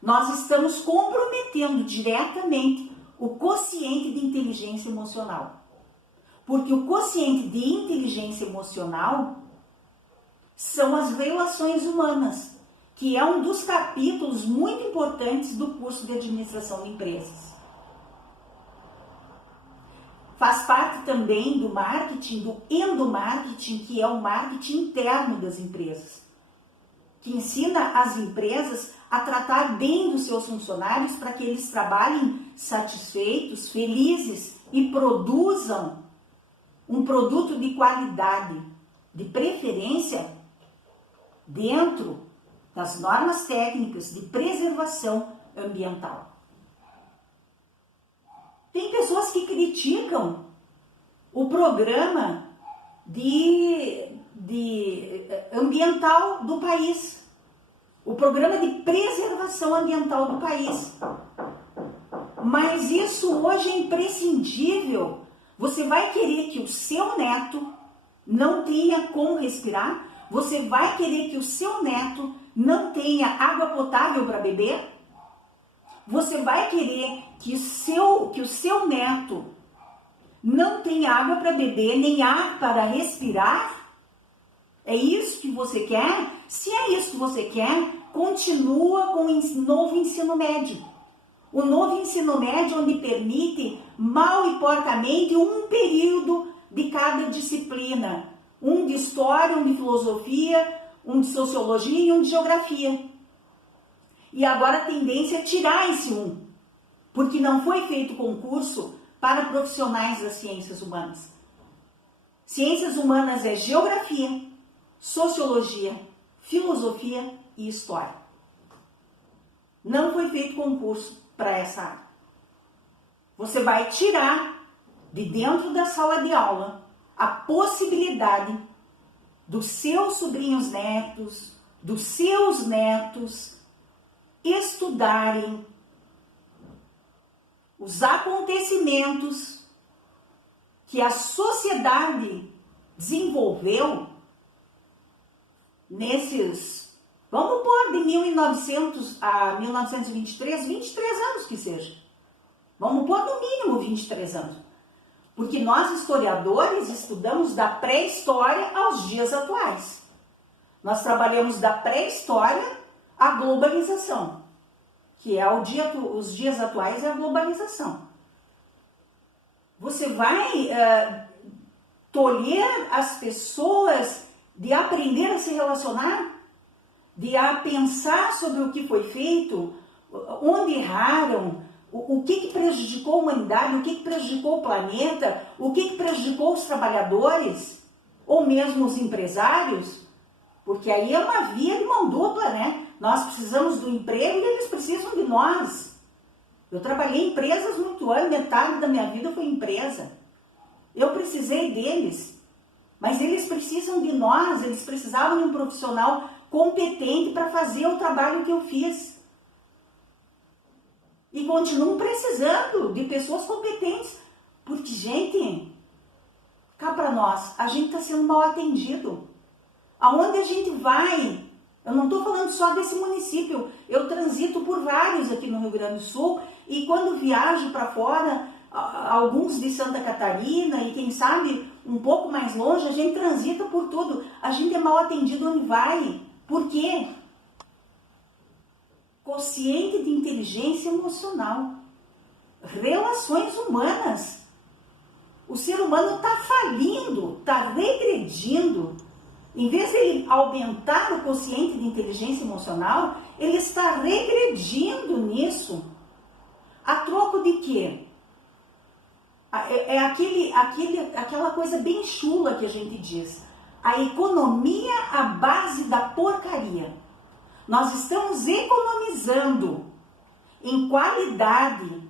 nós estamos comprometendo diretamente o quociente de inteligência emocional. Porque o quociente de inteligência emocional são as relações humanas, que é um dos capítulos muito importantes do curso de administração de empresas. Faz parte também do marketing, do endomarketing, que é o marketing interno das empresas, que ensina as empresas a tratar bem dos seus funcionários para que eles trabalhem satisfeitos, felizes e produzam um produto de qualidade, de preferência dentro das normas técnicas de preservação ambiental. Tem pessoas que criticam o programa ambiental do país, o programa de preservação ambiental do país. Mas isso hoje é imprescindível. Você vai querer que o seu neto não tenha como respirar? Você vai querer que o seu neto não tenha água potável para beber? Você vai querer que o seu neto não tenha água para beber, nem ar para respirar? É isso que você quer? Se é isso que você quer, continua com o novo ensino médio. O novo ensino médio, onde permite, mal e porcamente, um período de cada disciplina. Um de história, um de filosofia, um de sociologia e um de geografia. E agora a tendência é tirar esse um, porque não foi feito concurso para profissionais das ciências humanas. Ciências humanas é geografia, sociologia, filosofia e história. Não foi feito concurso para essa área. Você vai tirar de dentro da sala de aula a possibilidade dos seus sobrinhos netos, dos seus netos, estudarem os acontecimentos que a sociedade desenvolveu nesses, vamos pôr de 1900 a 1923, 23 anos que seja. Vamos pôr no mínimo 23 anos. Porque nós, historiadores, estudamos da pré-história aos dias atuais. Nós trabalhamos da pré-história à globalização, que é os dias atuais é a globalização. Você vai tolher as pessoas de aprender a se relacionar? de pensar sobre o que foi feito, onde erraram, o que prejudicou a humanidade, o que prejudicou o planeta, o que prejudicou os trabalhadores, ou mesmo os empresários, porque aí é uma via de mão dupla, né? Nós precisamos do emprego e eles precisam de nós. Eu trabalhei em empresas muito anos, metade da minha vida foi empresa. Eu precisei deles, mas eles precisam de nós, eles precisavam de um profissional competente para fazer o trabalho que eu fiz. E continuam precisando de pessoas competentes, porque, gente, cá para nós, a gente está sendo mal atendido. Aonde a gente vai, eu não estou falando só desse município, eu transito por vários aqui no Rio Grande do Sul, e quando viajo para fora, alguns de Santa Catarina, e quem sabe um pouco mais longe, a gente transita por tudo. A gente é mal atendido onde vai. Por quê? Quociente de inteligência emocional, relações humanas. O ser humano está falindo, está regredindo. Em vez de ele aumentar o quociente de inteligência emocional, ele está regredindo nisso. A troco de quê? É aquela coisa bem chula que a gente diz. A economia à base da porcaria. Nós estamos economizando em qualidade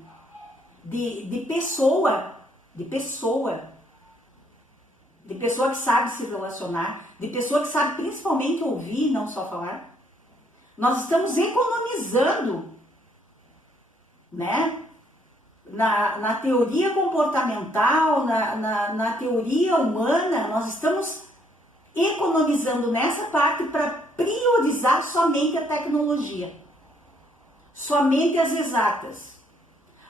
de pessoa que sabe se relacionar, de pessoa que sabe principalmente ouvir e não só falar. Nós estamos economizando, né? Na teoria comportamental, na teoria humana, nós estamos economizando nessa parte para priorizar somente a tecnologia, somente as exatas.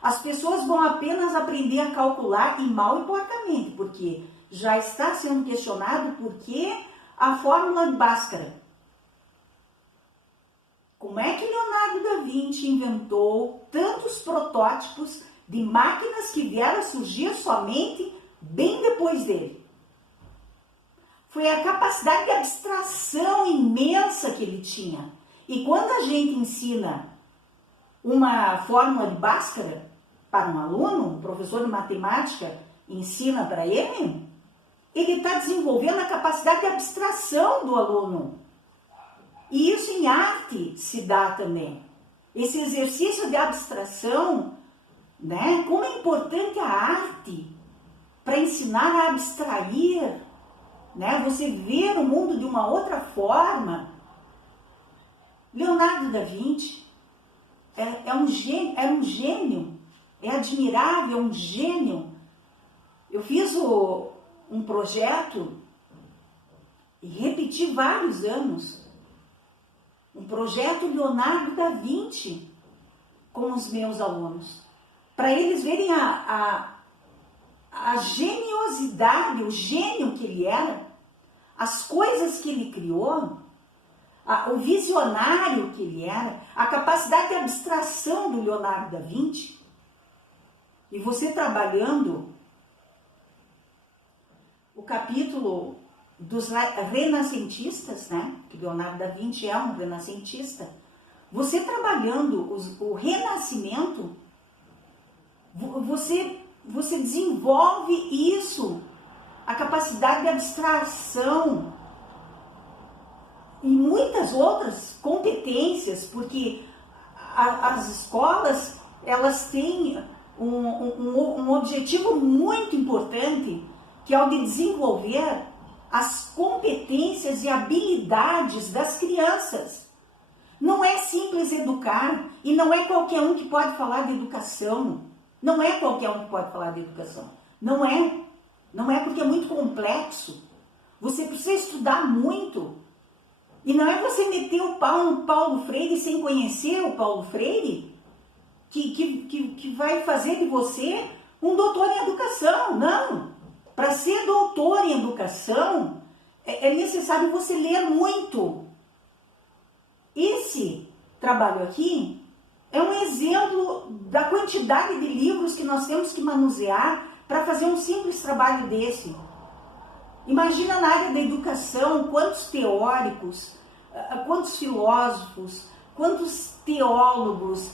As pessoas vão apenas aprender a calcular e mal e porcamente, porque já está sendo questionado por que a fórmula de Bhaskara. Como é que Leonardo da Vinci inventou tantos protótipos de máquinas que vieram a surgir somente bem depois dele? Foi a capacidade de abstração imensa que ele tinha. E quando a gente ensina uma fórmula de Bhaskara para um aluno, um professor de matemática ensina para ele está desenvolvendo a capacidade de abstração do aluno. E isso em arte se dá também. Esse exercício de abstração, né? Como é importante a arte para ensinar a abstrair, né? Você ver o mundo de uma outra forma. Leonardo da Vinci era um gênio, é admirável, é um gênio. Eu fiz um projeto e repeti vários anos, um projeto Leonardo da Vinci com os meus alunos, para eles verem a geniosidade, o gênio que ele era, as coisas que ele criou, o visionário que ele era, a capacidade de abstração do Leonardo da Vinci. E você trabalhando o capítulo dos renascentistas, né? Que Leonardo da Vinci é um renascentista. Você trabalhando o renascimento, você desenvolve isso, a capacidade de abstração e muitas outras competências, porque as escolas, elas têm um objetivo muito importante, que é o de desenvolver as competências e habilidades das crianças. Não é simples educar, e não é qualquer um que pode falar de educação. Não é qualquer um que pode falar de educação. Não é. Não é, porque é muito complexo. Você precisa estudar muito. E não é você meter o pau no Paulo Freire sem conhecer o Paulo Freire que vai fazer de você um doutor em educação. Não. Para ser doutor em educação, é necessário você ler muito. Esse trabalho aqui é um exemplo da quantidade de livros que nós temos que manusear para fazer um simples trabalho desse. Imagina na área da educação quantos teóricos, quantos filósofos, quantos teólogos,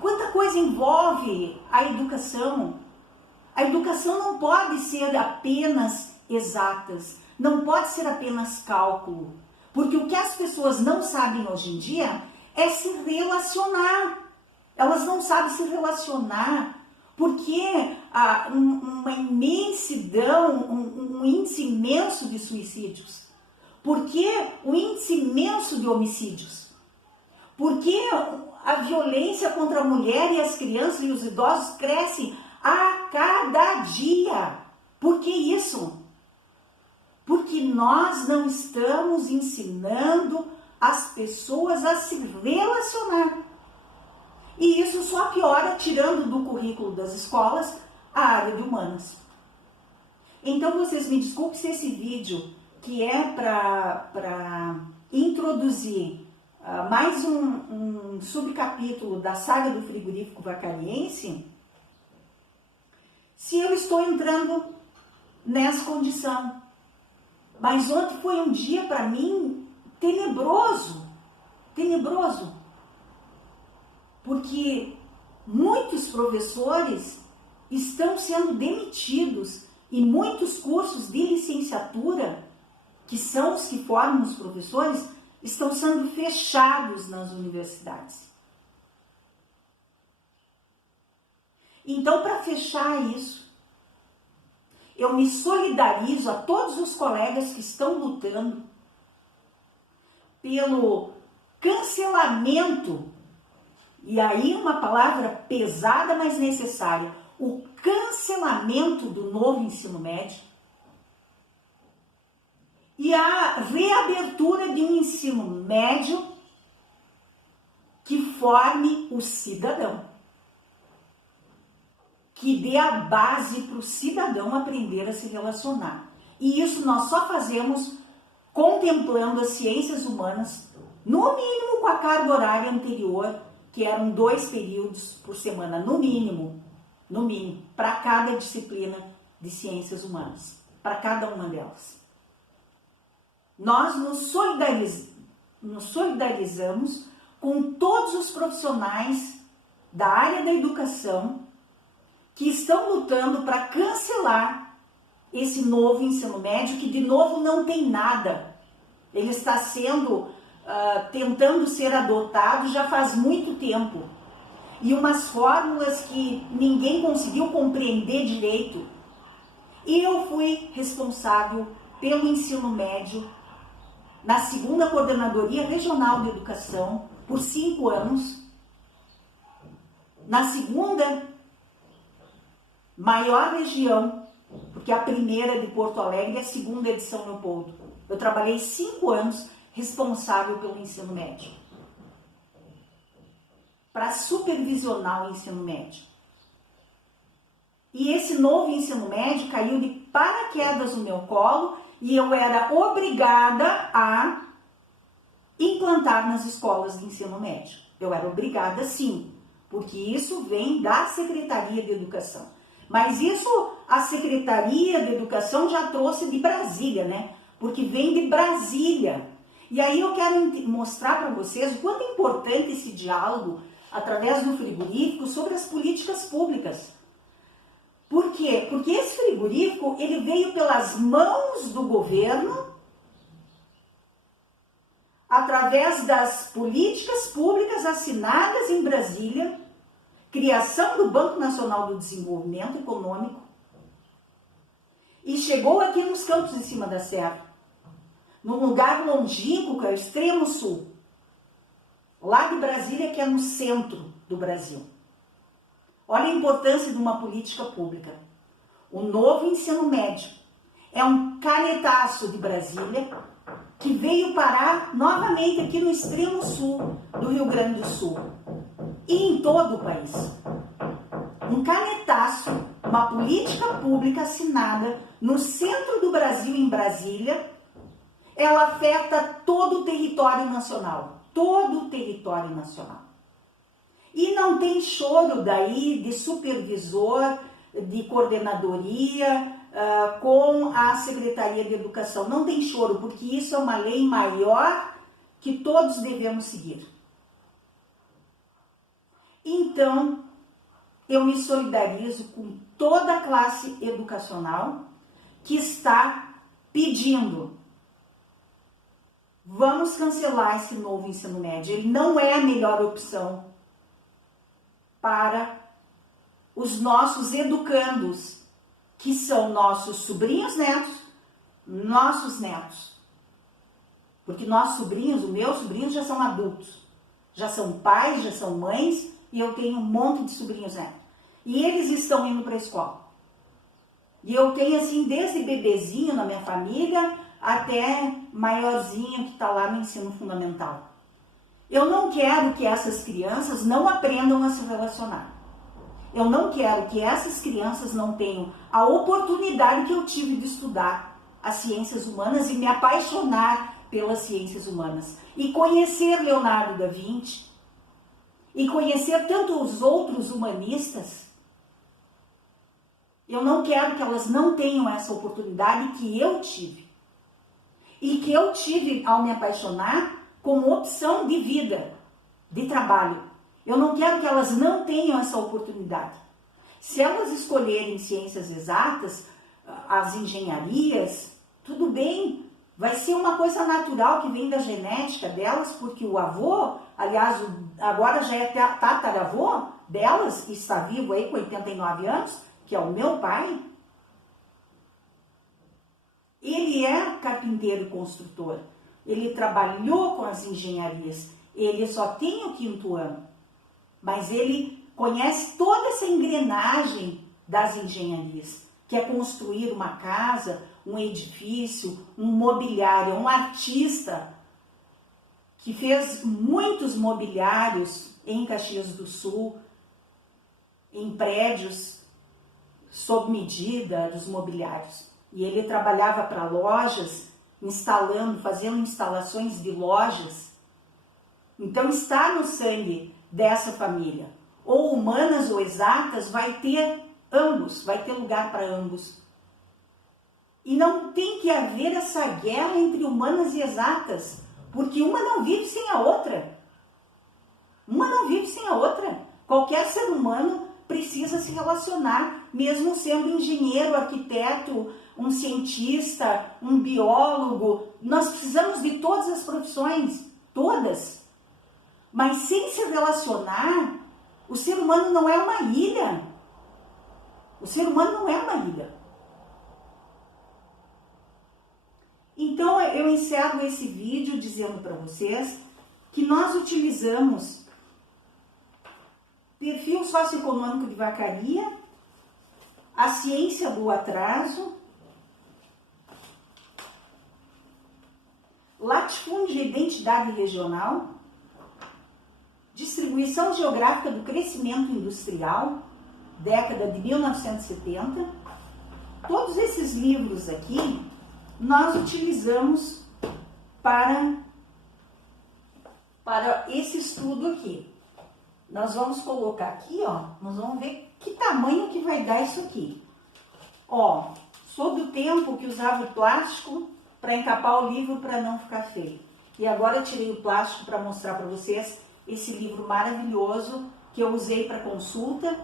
quanta coisa envolve a educação. A educação não pode ser apenas exatas, não pode ser apenas cálculo, porque o que as pessoas não sabem hoje em dia é se relacionar. Elas não sabem se relacionar, porque uma imensidão, um índice imenso de suicídios, porque o índice imenso de homicídios, porque a violência contra a mulher e as crianças e os idosos cresce a cada dia. Por que isso? Porque nós não estamos ensinando as pessoas a se relacionar. E isso só piora tirando do currículo das escolas a área de humanas. Então vocês me desculpem se esse vídeo, que é para introduzir mais um subcapítulo da saga do frigorífico vacariense, se eu estou entrando nessa condição. Mas ontem foi um dia para mim tenebroso, tenebroso, porque muitos professores estão sendo demitidos e muitos cursos de licenciatura, que são os que formam os professores, estão sendo fechados nas universidades. Então, para fechar isso, eu me solidarizo a todos os colegas que estão lutando pelo cancelamento, e aí uma palavra pesada, mas necessária, o cancelamento do novo ensino médio e a reabertura de um ensino médio que forme o cidadão, que dê a base para o cidadão aprender a se relacionar. E isso nós só fazemos contemplando as ciências humanas, no mínimo com a carga horária anterior, que eram 2 períodos por semana, no mínimo, para cada disciplina de ciências humanas, para cada uma delas. Nós nos solidarizamos com todos os profissionais da área da educação que estão lutando para cancelar esse novo ensino médio, que de novo não tem nada. Ele está tentando ser adotado já faz muito tempo. E umas fórmulas que ninguém conseguiu compreender direito. E eu fui responsável pelo ensino médio na 2ª Coordenadoria Regional de Educação por 5 anos. Na 2ª maior região, porque a primeira é de Porto Alegre e a 2ª é de São Leopoldo. Eu trabalhei 5 anos responsável pelo ensino médio, para supervisionar o ensino médio. E esse novo ensino médio caiu de paraquedas no meu colo e eu era obrigada a implantar nas escolas de ensino médio. Eu era obrigada sim, porque isso vem da Secretaria de Educação. Mas isso a Secretaria de Educação já trouxe de Brasília, né? Porque vem de Brasília. E aí eu quero mostrar para vocês o quanto é importante esse diálogo através do frigorífico sobre as políticas públicas. Por quê? Porque esse frigorífico, ele veio pelas mãos do governo através das políticas públicas assinadas em Brasília, criação do Banco Nacional do Desenvolvimento Econômico, e chegou aqui nos Campos de Cima da Serra, num lugar longínquo, que é o extremo sul, lá de Brasília, que é no centro do Brasil. Olha a importância de uma política pública. O novo ensino médio é um canetaço de Brasília que veio parar novamente aqui no extremo sul do Rio Grande do Sul e em todo o país. Um canetaço, uma política pública assinada no centro do Brasil, em Brasília, ela afeta todo o território nacional. Todo o território nacional. E não tem choro daí de supervisor, de coordenadoria com a Secretaria de Educação. Não tem choro, porque isso é uma lei maior que todos devemos seguir. Então, eu me solidarizo com toda a classe educacional que está pedindo: vamos cancelar esse novo ensino médio. Ele não é a melhor opção para os nossos educandos, que são nossos sobrinhos netos, nossos netos. Porque nossos sobrinhos, os meus sobrinhos já são adultos, já são pais, já são mães, e eu tenho um monte de sobrinhos netos. E eles estão indo para a escola. E eu tenho assim, desde bebezinho na minha família, até maiorzinho que está lá no ensino fundamental. Eu não quero que essas crianças não aprendam a se relacionar. Eu não quero que essas crianças não tenham a oportunidade que eu tive de estudar as ciências humanas e me apaixonar pelas ciências humanas. E conhecer Leonardo da Vinci, e conhecer tanto os outros humanistas. Eu não quero que elas não tenham essa oportunidade que eu tive. E que eu tive ao me apaixonar como opção de vida, de trabalho. Eu não quero que elas não tenham essa oportunidade. Se elas escolherem ciências exatas, as engenharias, tudo bem, vai ser uma coisa natural que vem da genética delas, porque o avô, aliás, agora já é tataravô delas, que está vivo aí com 89 anos, que é o meu pai, ele é carpinteiro e construtor, ele trabalhou com as engenharias, ele só tem o 5º ano, mas ele conhece toda essa engrenagem das engenharias, que é construir uma casa, um edifício, um mobiliário, um artista que fez muitos mobiliários em Caxias do Sul, em prédios sob medida dos mobiliários. E ele trabalhava para lojas, fazendo instalações de lojas. Então está no sangue dessa família. Ou humanas ou exatas, vai ter ambos, vai ter lugar para ambos. E não tem que haver essa guerra entre humanas e exatas, porque uma não vive sem a outra. Uma não vive sem a outra. Qualquer ser humano precisa se relacionar, mesmo sendo engenheiro, arquiteto, um cientista, um biólogo. Nós precisamos de todas as profissões, todas. Mas sem se relacionar, o ser humano não é uma ilha. O ser humano não é uma ilha. Então, eu encerro esse vídeo dizendo para vocês que nós utilizamos perfil socioeconômico de Vacaria, a ciência do atraso, latifúndio e identidade regional, distribuição geográfica do crescimento industrial, década de 1970. Todos esses livros aqui nós utilizamos para esse estudo aqui. Nós vamos colocar aqui, ó, nós vamos ver que tamanho que vai dar isso aqui. Ó, sobre o tempo que usava o plástico para encapar o livro para não ficar feio. E agora eu tirei o plástico para mostrar para vocês esse livro maravilhoso que eu usei para consulta,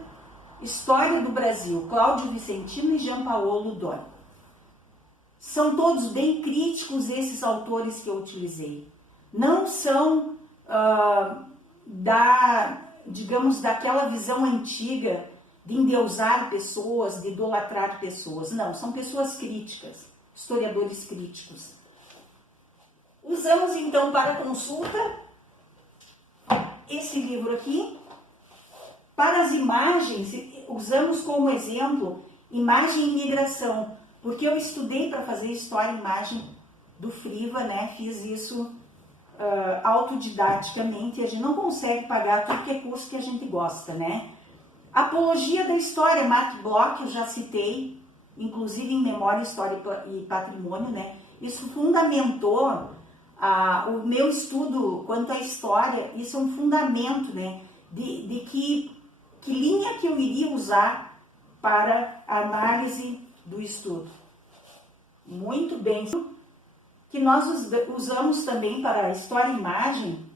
História do Brasil, Cláudio Vicentino e Jean Paolo Doni. São todos bem críticos esses autores que eu utilizei. Não são digamos, daquela visão antiga de endeusar pessoas, de idolatrar pessoas. Não, são pessoas críticas, historiadores críticos. Usamos então para consulta esse livro aqui. Para as imagens, usamos como exemplo imagem e migração, porque eu estudei para fazer história e imagem do Friva, né? Fiz isso autodidaticamente, a gente não consegue pagar tudo que é curso que a gente gosta, né? Apologia da História, Mark Bloch, eu já citei, inclusive em Memória, História e Patrimônio, né? Isso fundamentou o meu estudo quanto à história, isso é um fundamento, né? De que linha que eu iria usar para a análise do estudo. Muito bem. que nós usamos também para a história e imagem,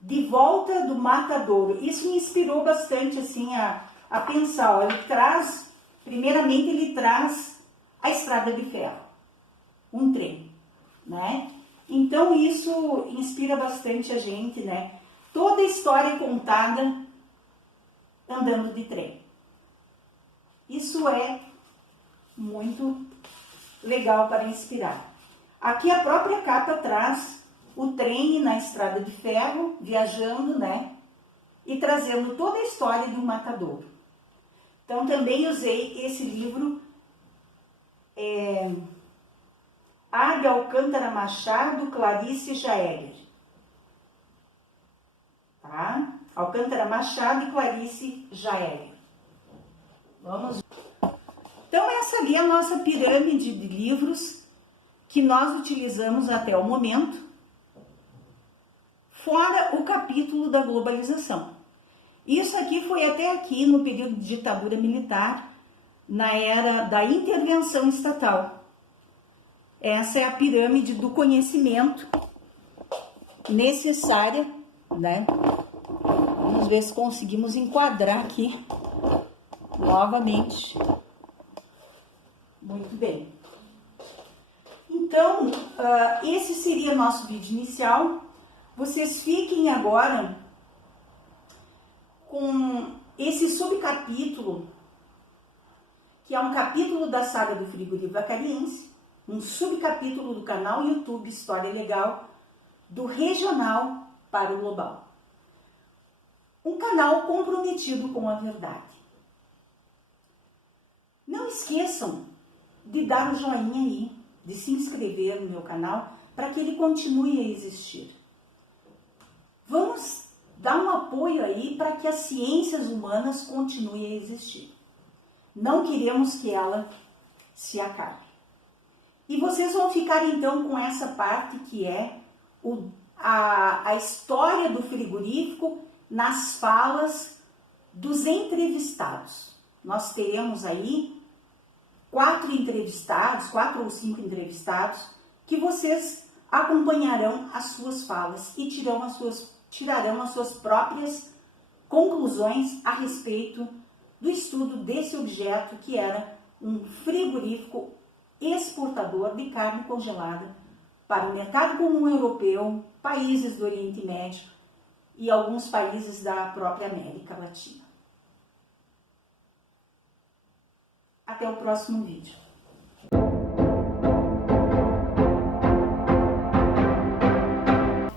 De Volta do Matadouro. Isso me inspirou bastante assim, a pensar. Ó, ele traz, primeiramente ele traz a estrada de ferro, um trem, né? Então isso inspira bastante a gente, né? Toda a história contada andando de trem. Isso é muito legal para inspirar. Aqui a própria capa traz o trem na estrada de ferro, viajando, né? E trazendo toda a história do matadouro. Então também usei esse livro, Águia Alcântara Machado, Clarice Jaeger. Tá? Alcântara Machado e Clarice Jaeger. Vamos. Então essa ali é a nossa pirâmide de livros que nós utilizamos até o momento, fora o capítulo da globalização. Isso aqui foi até aqui no período de ditadura militar, na era da intervenção estatal. Essa é a pirâmide do conhecimento necessária, né? Vamos ver se conseguimos enquadrar aqui novamente. Muito bem. Então, esse seria nosso vídeo inicial. Vocês fiquem agora com esse subcapítulo, que é um capítulo da saga do frigorífico vacariense, um subcapítulo do canal YouTube História Legal, do regional para o global. Um canal comprometido com a verdade. Não esqueçam de dar o joinha aí, de se inscrever no meu canal, para que ele continue a existir. Vamos dar um apoio aí para que as ciências humanas continuem a existir. Não queremos que ela se acabe. E vocês vão ficar então com essa parte que é a história do frigorífico nas falas dos entrevistados. Nós teremos aí 4 ou 5 entrevistados que vocês acompanharão as suas falas e tirarão as suas próprias conclusões a respeito do estudo desse objeto que era um frigorífico exportador de carne congelada para o mercado comum europeu, países do Oriente Médio e alguns países da própria América Latina. Até o próximo vídeo.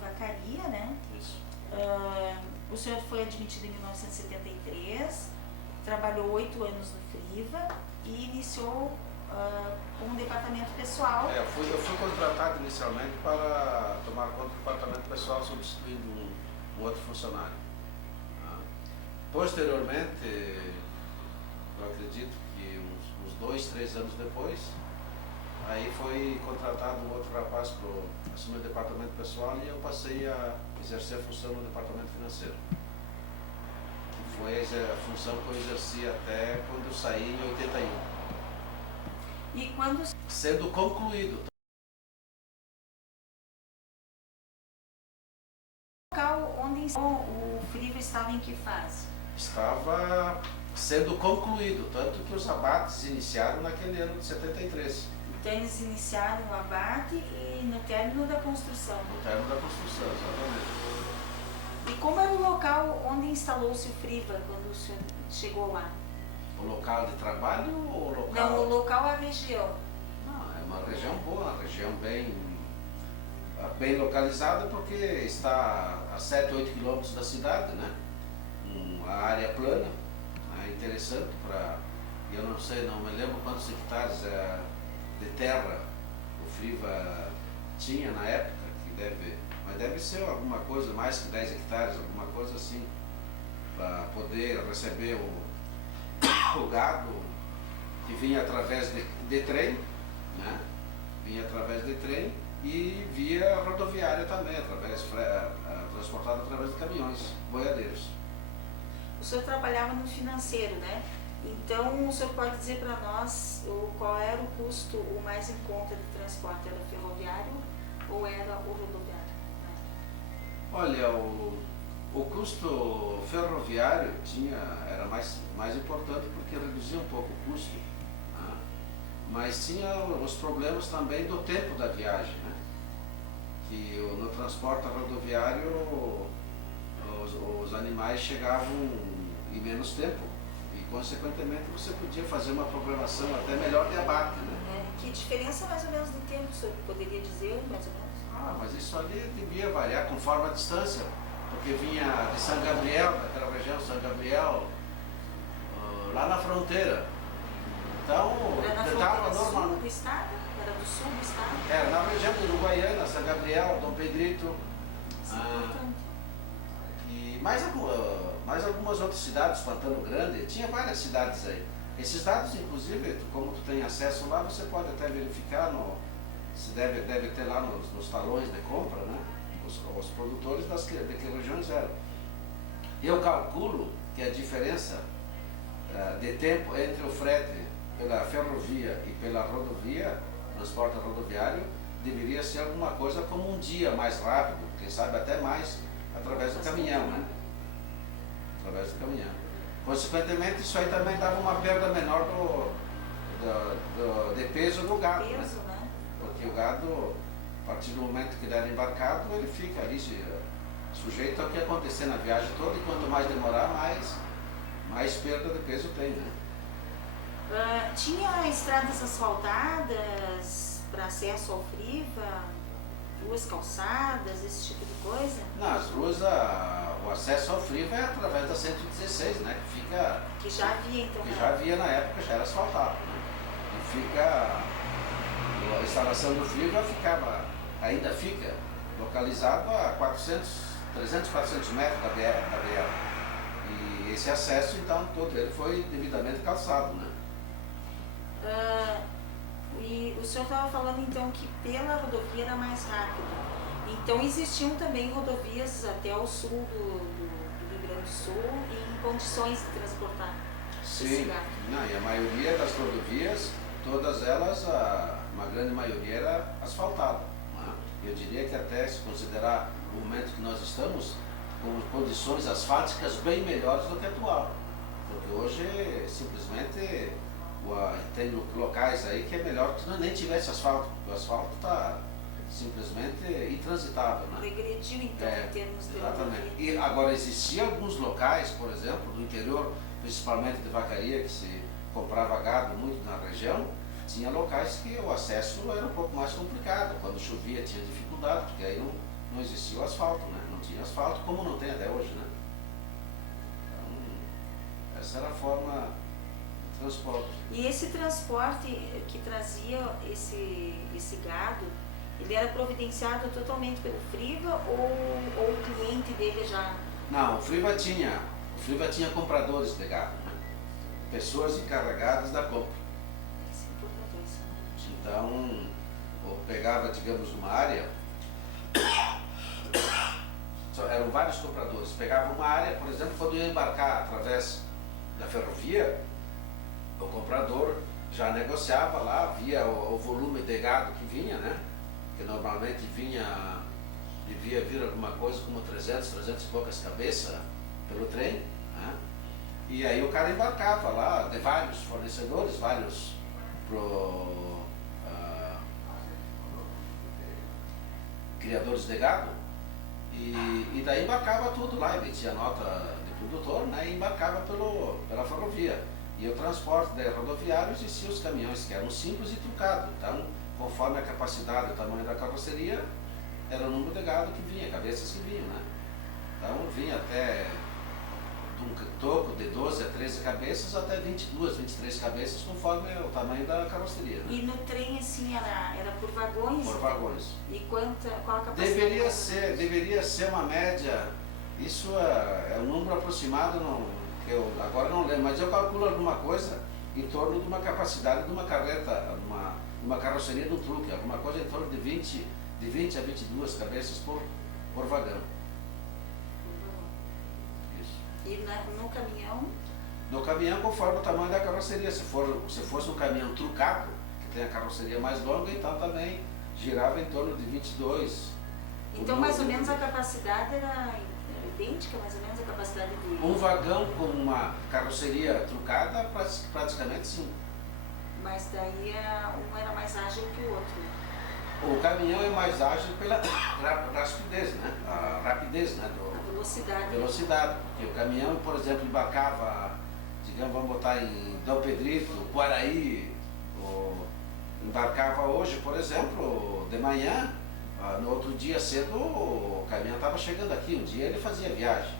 Vacaria, né? Isso. O senhor foi admitido em 1973, trabalhou 8 anos no Friva e iniciou com um departamento pessoal. Eu fui contratado inicialmente para tomar conta do departamento pessoal, substituindo um outro funcionário. Posteriormente, eu acredito que uns 2, 3 anos depois, aí foi contratado um outro rapaz para assumir o departamento pessoal e eu passei a exercer a função no departamento financeiro. Foi a função que eu exerci até quando eu saí em 81. E quando... Sendo concluído. O local onde o Friva estava em que fase? Estava sendo concluído, tanto que os abates iniciaram naquele ano de 73. Então eles iniciaram o abate e no término da construção. No término da construção, exatamente. E como era o local onde instalou-se o Friva quando o senhor chegou lá? O local de trabalho ou o local... Não, o local, a região. Não, é uma região boa, uma região bem localizada, porque está a 7, 8 quilômetros da cidade, né? Uma área plana, né? Interessante para... Eu não sei, não me lembro quantos hectares de terra o Friva tinha na época, mas deve ser alguma coisa, mais que 10 hectares, alguma coisa assim, para poder receber o gado que vinha através de trem, né? Vinha através de trem e via rodoviária também, transportado através de caminhões boiadeiros. O senhor trabalhava no financeiro, né? Então, o senhor pode dizer para nós qual era o custo o mais em conta de transporte? Era o ferroviário ou era o rodoviário? Olha, o custo ferroviário era mais importante porque reduzia um pouco o custo, né? Mas tinha os problemas também do tempo da viagem, né? Que no transporte rodoviário os animais chegavam em menos tempo e, consequentemente, você podia fazer uma programação até melhor de abate, né? Que diferença mais ou menos de tempo o senhor poderia dizer, mais ou menos? Mas isso ali devia variar conforme a distância, porque vinha de São Gabriel, daquela região, São Gabriel, lá na fronteira. Então, Era na fronteira sul do estado? Era do sul do estado? Era na região de Uruguaiana, São Gabriel, Dom Pedrito. Isso é importante. E mais algumas outras cidades, Pantano Grande, tinha várias cidades aí. Esses dados, inclusive, como tu tem acesso lá, você pode até verificar, se deve ter lá nos talões de compra, né? Os produtores de que regiões eram. Eu calculo que a diferença de tempo entre o frete pela ferrovia e pela rodovia, transporte rodoviário, deveria ser alguma coisa como um dia mais rápido, quem sabe até mais, através do caminhão, né? Através do caminhão. Consequentemente, isso aí também dava uma perda menor de peso do gado, peso, né? Porque o gado, a partir do momento que ele era embarcado, ele fica ali sujeito ao que acontecer na viagem toda, e quanto mais demorar, mais perda de peso tem, né? Tinha estradas asfaltadas para acesso ao Friva, ruas calçadas, esse tipo de coisa? Nas ruas, o acesso ao Friva é através da 116, né? Que já havia, então. Que já havia na época, já era asfaltado, né? E a instalação do Friva ainda fica localizado a 300, 400 metros da BR. E esse acesso, então, todo ele foi devidamente calçado, né? E o senhor estava falando então que pela rodovia era mais rápido. Então existiam também rodovias até o sul do Rio Grande do Sul em condições de transportar esse gado. Não, e a maioria das rodovias, todas elas, uma grande maioria era asfaltada, né? Eu diria que até se considerar o momento que nós estamos, com condições asfálticas bem melhores do que a atual. Porque hoje simplesmente tem locais aí que é melhor que nem tivesse asfalto, porque o asfalto está simplesmente intransitável, né? Regrediu então em termos de exatamente. rodovia. E agora existiam alguns locais, por exemplo, no interior, principalmente de Vacaria, que se comprava gado muito na região, tinha locais que o acesso era um pouco mais complicado. Quando chovia tinha dificuldade, porque aí não existia o asfalto, né? Não tinha asfalto, como não tem até hoje, né? Então, essa era a forma de transporte. E esse transporte que trazia esse gado, ele era providenciado totalmente pelo Friva ou o cliente dele já? Não, o Friva tinha compradores de gado, né? Pessoas encarregadas da compra. Isso é importante. Então, eu pegava, digamos, uma área, eram vários compradores, pegava uma área, por exemplo, quando ia embarcar através da ferrovia, o comprador já negociava lá, via o volume de gado que vinha, né? Que normalmente devia vir alguma coisa como 300 e poucas cabeças pelo trem, né? E aí o cara embarcava lá, de vários fornecedores, vários criadores de gado, e daí embarcava tudo lá, emitia nota de produtor, né? E embarcava pela ferrovia. E o transporte rodoviário existia os caminhões, que eram simples e trucados. Então, conforme a capacidade e o tamanho da carroceria, era o número de gado que vinha, cabeças que vinham, né? Então, vinha até de um toco de 12 a 13 cabeças até 22, 23 cabeças, conforme o tamanho da carroceria, né? E no trem, assim, era por vagões? Por vagões. E qual a capacidade? Deveria ser uma média, isso é um número aproximado, que eu agora não lembro, mas eu calculo alguma coisa em torno de uma capacidade de uma carreta, uma carroceria de um truque, alguma coisa em torno de 20 a 22 cabeças por vagão. Isso. E no caminhão? no caminhão conforme o tamanho da carroceria. Se fosse um caminhão trucado, que tem a carroceria mais longa, então também girava em torno de 22. Então mais ou menos a capacidade era idêntica, mais ou menos a capacidade de... Um vagão com uma carroceria trucada, praticamente sim. Mas daí um era mais ágil que o outro. O caminhão é mais ágil pela rapidez, né? A rapidez, né? A velocidade. Velocidade, porque o caminhão, por exemplo, embarcava, digamos, vamos botar em Dom Pedrito, Quaraí, embarcava hoje, por exemplo, de manhã, no outro dia cedo o caminhão estava chegando aqui, um dia ele fazia viagem.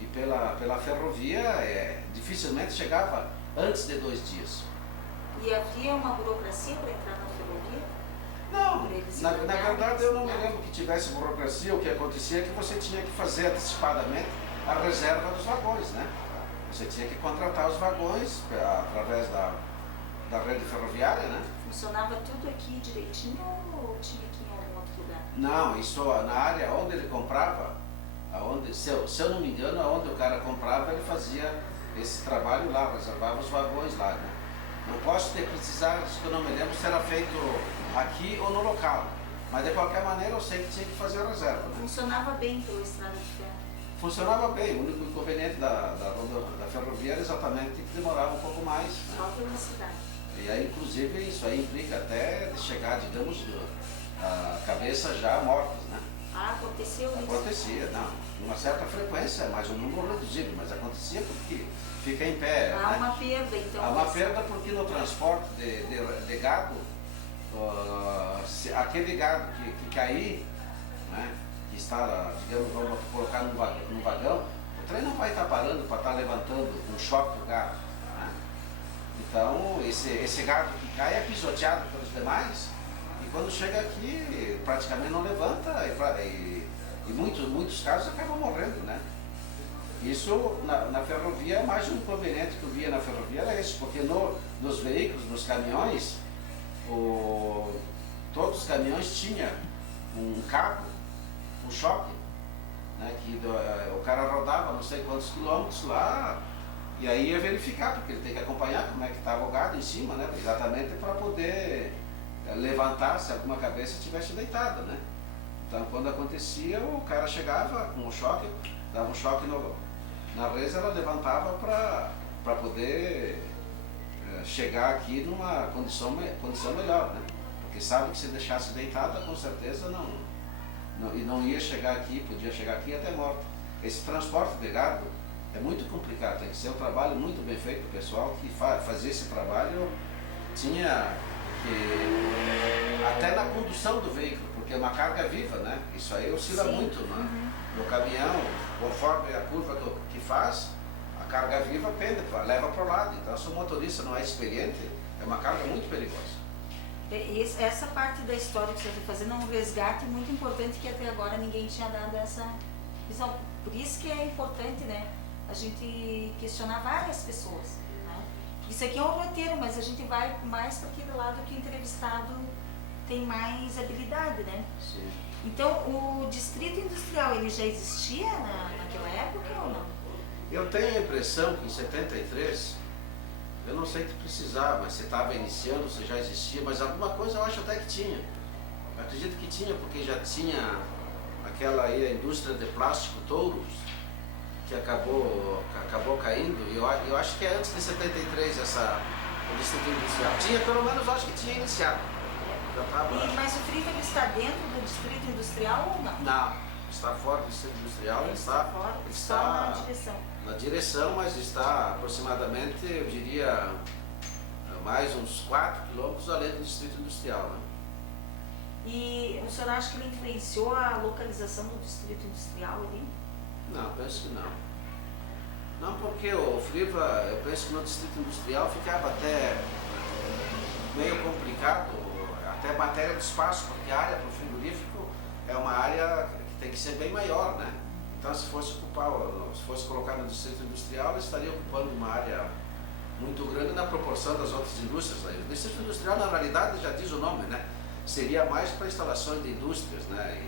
E pela ferrovia, dificilmente chegava antes de 2 dias. E havia uma burocracia para entrar na ferrovia? Não, Para eles na entrarem verdade eu não me cidade? lembro que tivesse burocracia. O que acontecia é que você tinha que fazer antecipadamente a reserva dos vagões, né? Você tinha que contratar os vagões através da rede ferroviária, né? Funcionava tudo aqui direitinho ou tinha que ir em algum outro lugar? Não, isso na área onde ele comprava, se eu não me engano, aonde o cara comprava, ele fazia esse trabalho lá, reservava os vagões lá, né? Não posso ter precisado, isso que eu não me lembro se era feito aqui ou no local. Mas de qualquer maneira eu sei que tinha que fazer a reserva, né? Funcionava bem pela estrada de ferro. Funcionava bem, o único inconveniente da ferrovia era exatamente que demorava um pouco mais, né? Só pela cidade. E aí, inclusive, isso aí implica até de chegar, digamos, a cabeça já mortas, né? Ah, aconteceu isso? Acontecia, não, uma certa frequência, mas um número reduzido, mas acontecia porque fica em pé, Há né? uma perda, então. Há uma perda porque no transporte de gado, aquele gado que cair, né, que está lá, digamos, vamos colocar no vagão, o trem não vai estar parando para estar levantando um choque do gado, né? Então, esse gado que cai é pisoteado pelos demais e quando chega aqui praticamente não levanta e muitos casos acabam morrendo, né? Isso na ferrovia é mais um inconveniente que eu via na ferrovia, era esse, porque nos veículos, nos caminhões, todos os caminhões tinham um cabo, um choque, né, que o cara rodava não sei quantos quilômetros lá e aí ia verificar, porque ele tem que acompanhar como é que estava o gado em cima, né, exatamente para poder levantar se alguma cabeça estivesse deitada, né. Então quando acontecia, o cara chegava com o choque, dava um choque na reza, ela levantava para poder chegar aqui numa condição melhor, né? Porque sabe que se deixasse deitada, com certeza não ia chegar aqui, podia chegar aqui até morto. Esse transporte de gado é muito complicado, tem que ser um trabalho muito bem feito. O pessoal que fazia esse trabalho tinha que, até na condução do veículo, porque é uma carga viva, né? Isso aí oscila Sim. muito, né? Uhum. No caminhão, conforme a curva que faz, a carga viva pende, leva para o lado. Então, se o motorista não é experiente, é uma carga muito perigosa. Essa parte da história que você está fazendo é um resgate muito importante que até agora ninguém tinha dado essa visão. Por isso que é importante, né, a gente questionar várias pessoas, né? Isso aqui é um roteiro, mas a gente vai mais para aquele lado que o entrevistado tem mais habilidade, né? Sim. Então, o distrito industrial, ele já existia naquela época ou não? Eu tenho a impressão que em 73, eu não sei te precisar, mas se estava iniciando, se já existia, mas alguma coisa eu acho até que tinha. Eu acredito que tinha, porque já tinha aquela aí, a indústria de plástico Touros, que acabou caindo, e eu acho que é antes de 73 o distrito industrial. Tinha, pelo menos eu acho que tinha iniciado. Já tava... Mas o Friva está dentro do distrito industrial ou não? Não, está fora do distrito industrial, ele está fora, só está na direção. na direção, mas está aproximadamente, eu diria, mais uns 4 quilômetros além do distrito industrial, né? E o senhor acha que ele influenciou a localização do distrito industrial ali? Não, penso que não. Não, porque o Friva, eu penso que no distrito industrial ficava até meio complicado, até matéria de espaço, porque a área para o frigorífico é uma área que tem que ser bem maior, né? Então, se fosse colocar no distrito industrial, ele estaria ocupando uma área muito grande na proporção das outras indústrias. O distrito industrial, na realidade, já diz o nome, né? Seria mais para instalações de indústrias, né?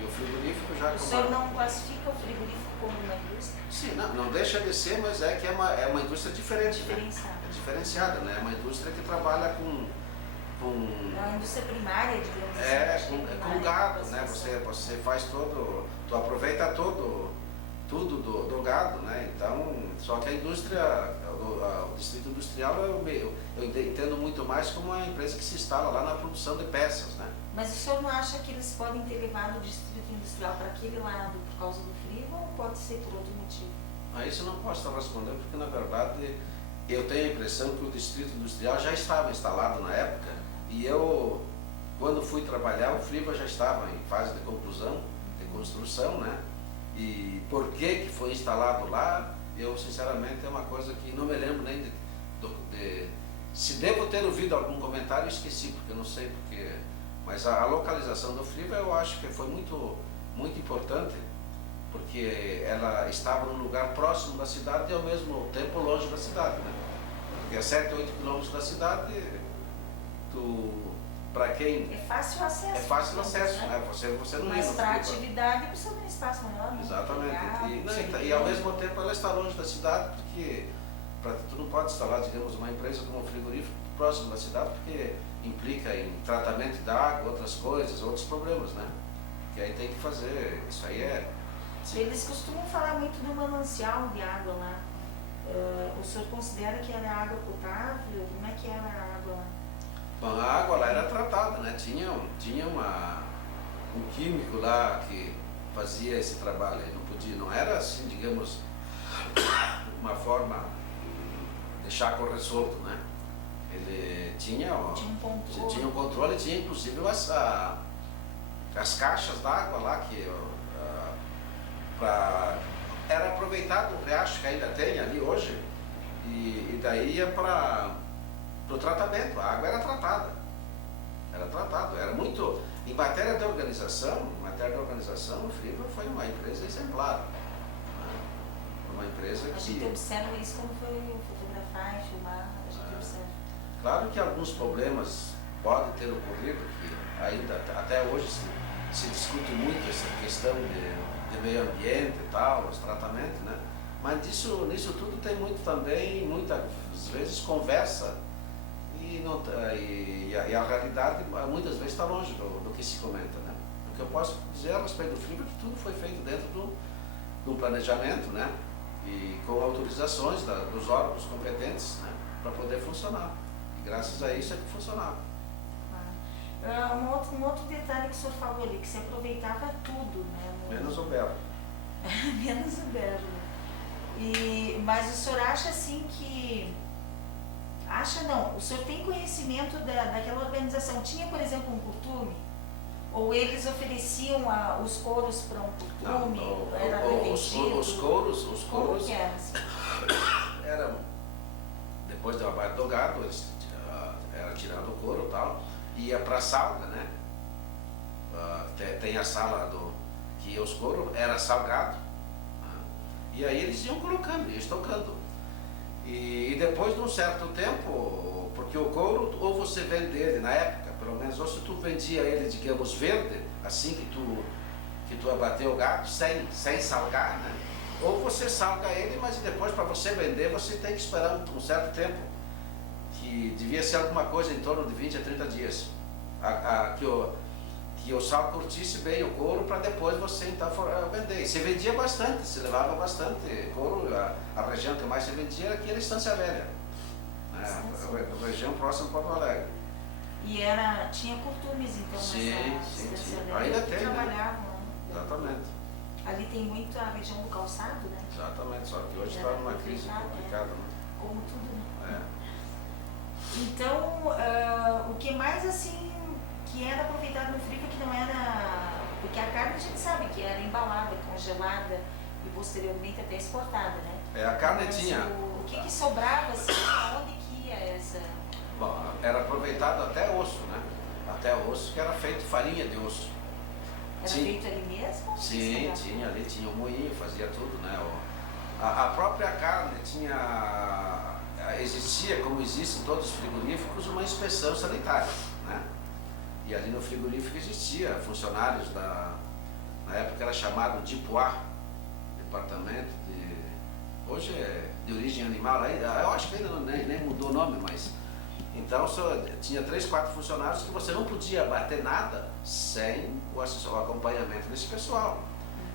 E E o frigorífico já... O senhor não classifica o frigorífico como uma indústria? Sim, não deixa de ser, mas é uma indústria diferente. Diferenciada. Né? É diferenciada, né? É uma indústria que trabalha com É uma indústria primária, digamos assim. com gado, né? Você faz tu aproveita tudo do gado, né? Então, só que a indústria, o distrito industrial eu entendo muito mais como uma empresa que se instala lá na produção de peças, né? Mas o senhor não acha que eles podem ter levado o distrito industrial para aquele lado por causa do frio ou pode ser por outro motivo? Isso eu não posso estar respondendo porque, na verdade, eu tenho a impressão que o distrito industrial já estava instalado na época e eu, quando fui trabalhar, o Friva já estava em fase de conclusão, de construção, né? E por que foi instalado lá, eu sinceramente é uma coisa que não me lembro nem se devo ter ouvido algum comentário, esqueci, porque eu não sei porque, mas a localização do Friva eu acho que foi muito, muito importante, porque ela estava num lugar próximo da cidade e ao mesmo tempo longe da cidade, né? Porque a 7, 8 quilômetros da cidade, para quem... É fácil o acesso. É fácil o acesso, né? Você não Mas ia no para a Friva. atividade precisa de um espaço maior. Né? Exatamente. E ao mesmo tempo ela está longe da cidade, porque tu não pode instalar, digamos, uma empresa como um frigorífico próximo da cidade, porque implica em tratamento de água, outras coisas, outros problemas, né? Que aí tem que fazer, isso aí é... Eles costumam falar muito do manancial de água lá. O senhor considera que era água potável? Como é que era a água lá? Bom, a água lá era tratada, né? Tinha um químico lá que fazia esse trabalho, não era assim, digamos, uma forma de deixar correr solto, né? Ele tinha um controle, tinha inclusive as caixas d'água lá que era aproveitado o riacho que ainda tem ali hoje e daí ia para o tratamento, a água era tratada, era muito, em matéria de organização, o Friva foi uma empresa exemplar, né? Uma empresa que... A gente observa isso quando foi fotografar e filmar, a gente observa. Claro que alguns problemas podem ter ocorrido, que ainda até hoje se discute muito essa questão de meio ambiente e tal, os tratamentos, né? Mas nisso tudo tem muito também, muitas vezes conversa e a realidade muitas vezes está longe do que se comenta, né? O que eu posso dizer a respeito do Friva é que tudo foi feito dentro do planejamento, né? E com autorizações dos órgãos competentes, né? Para poder funcionar. E graças a isso é que funcionava. Um outro detalhe que o senhor falou ali, que se aproveitava tudo, né? Menos o berro. Menos o berro. Mas o senhor acha assim que... Acha não, o senhor tem conhecimento daquela organização? Tinha, por exemplo, um costume? Ou eles ofereciam os couros para um costume? Os couros Como que era assim? Eram, depois do abate do gado, era tirado o couro e tal, ia para a salga, né? Tem a sala que os couros era salgado, né? E aí eles iam colocando, iam estocando. E depois de um certo tempo, porque o couro, ou você vende ele na época, pelo menos, ou se tu vendia ele, digamos, verde, assim que tu abateu o gado, sem salgar, né? Ou você salga ele, mas depois para você vender, você tem que esperar um certo tempo, que devia ser alguma coisa em torno de 20 a 30 dias, que o sal curtisse bem o couro para depois você então vender. E se vendia bastante, se levava bastante couro. A região que mais se vendia era aqui na Estância Velha, né? A região próxima de Porto Alegre. E tinha costumes então nessa Estância Velha? Ainda tem, trabalhavam, né? Exatamente. Ali tem muito a região do calçado, né? Exatamente, só que hoje está numa crise complicada, né? Como tudo, né? É. Então, o que mais assim que era aproveitado no Friva que não era... Porque a carne a gente sabe que era embalada, congelada e posteriormente até exportada, né? A carne Mas tinha... O que sobrava, assim, onde que ia essa... Bom, era aproveitado até osso, né? Até osso, que era feito farinha de osso. Era feito ali mesmo? Sim, ali tinha um moinho, fazia tudo, né? A própria carne existia, como existe em todos os frigoríficos, uma inspeção sanitária, né? E ali no frigorífico existia funcionários na época era chamado Dipoá, departamento de, hoje é de origem animal, eu acho que ainda nem mudou o nome, mas então só tinha 3, 4 funcionários que você não podia bater nada sem o acompanhamento desse pessoal.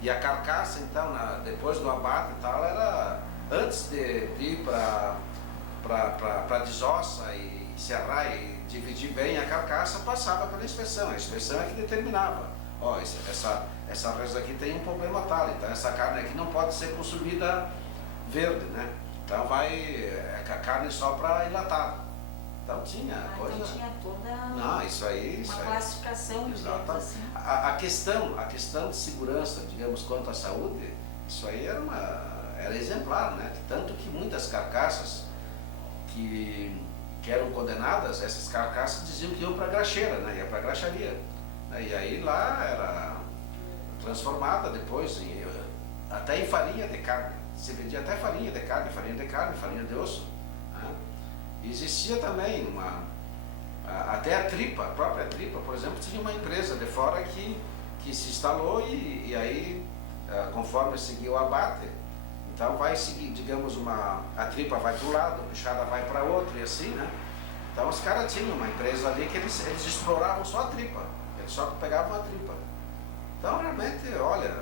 E a carcaça, então, depois do abate e tal, era antes de ir para desossa e serrar e dividir bem a carcaça, passava pela inspeção. A inspeção é que determinava, ó, essa res aqui tem um problema tal, então essa carne aqui não pode ser consumida verde, né? Então vai a carne só para enlatado. Então tinha coisa. Então tinha toda não, isso aí, uma classificação, digamos assim. A questão de segurança, digamos, quanto à saúde, isso aí era exemplar, né? Tanto que muitas carcaças que eram condenadas, essas carcaças diziam que iam para a graxeira, né? Ia para a graxaria. Né? E aí lá era transformada depois até em farinha de carne. Se vendia até farinha de carne, farinha de osso. Né? Existia também até a própria tripa, por exemplo, tinha uma empresa de fora que se instalou e aí, conforme seguiu o abate, então vai seguir, digamos, a tripa vai para um lado, a buchada vai para outro e assim, né? Então os caras tinham uma empresa ali que eles exploravam só a tripa, eles só pegavam a tripa. Então realmente, olha,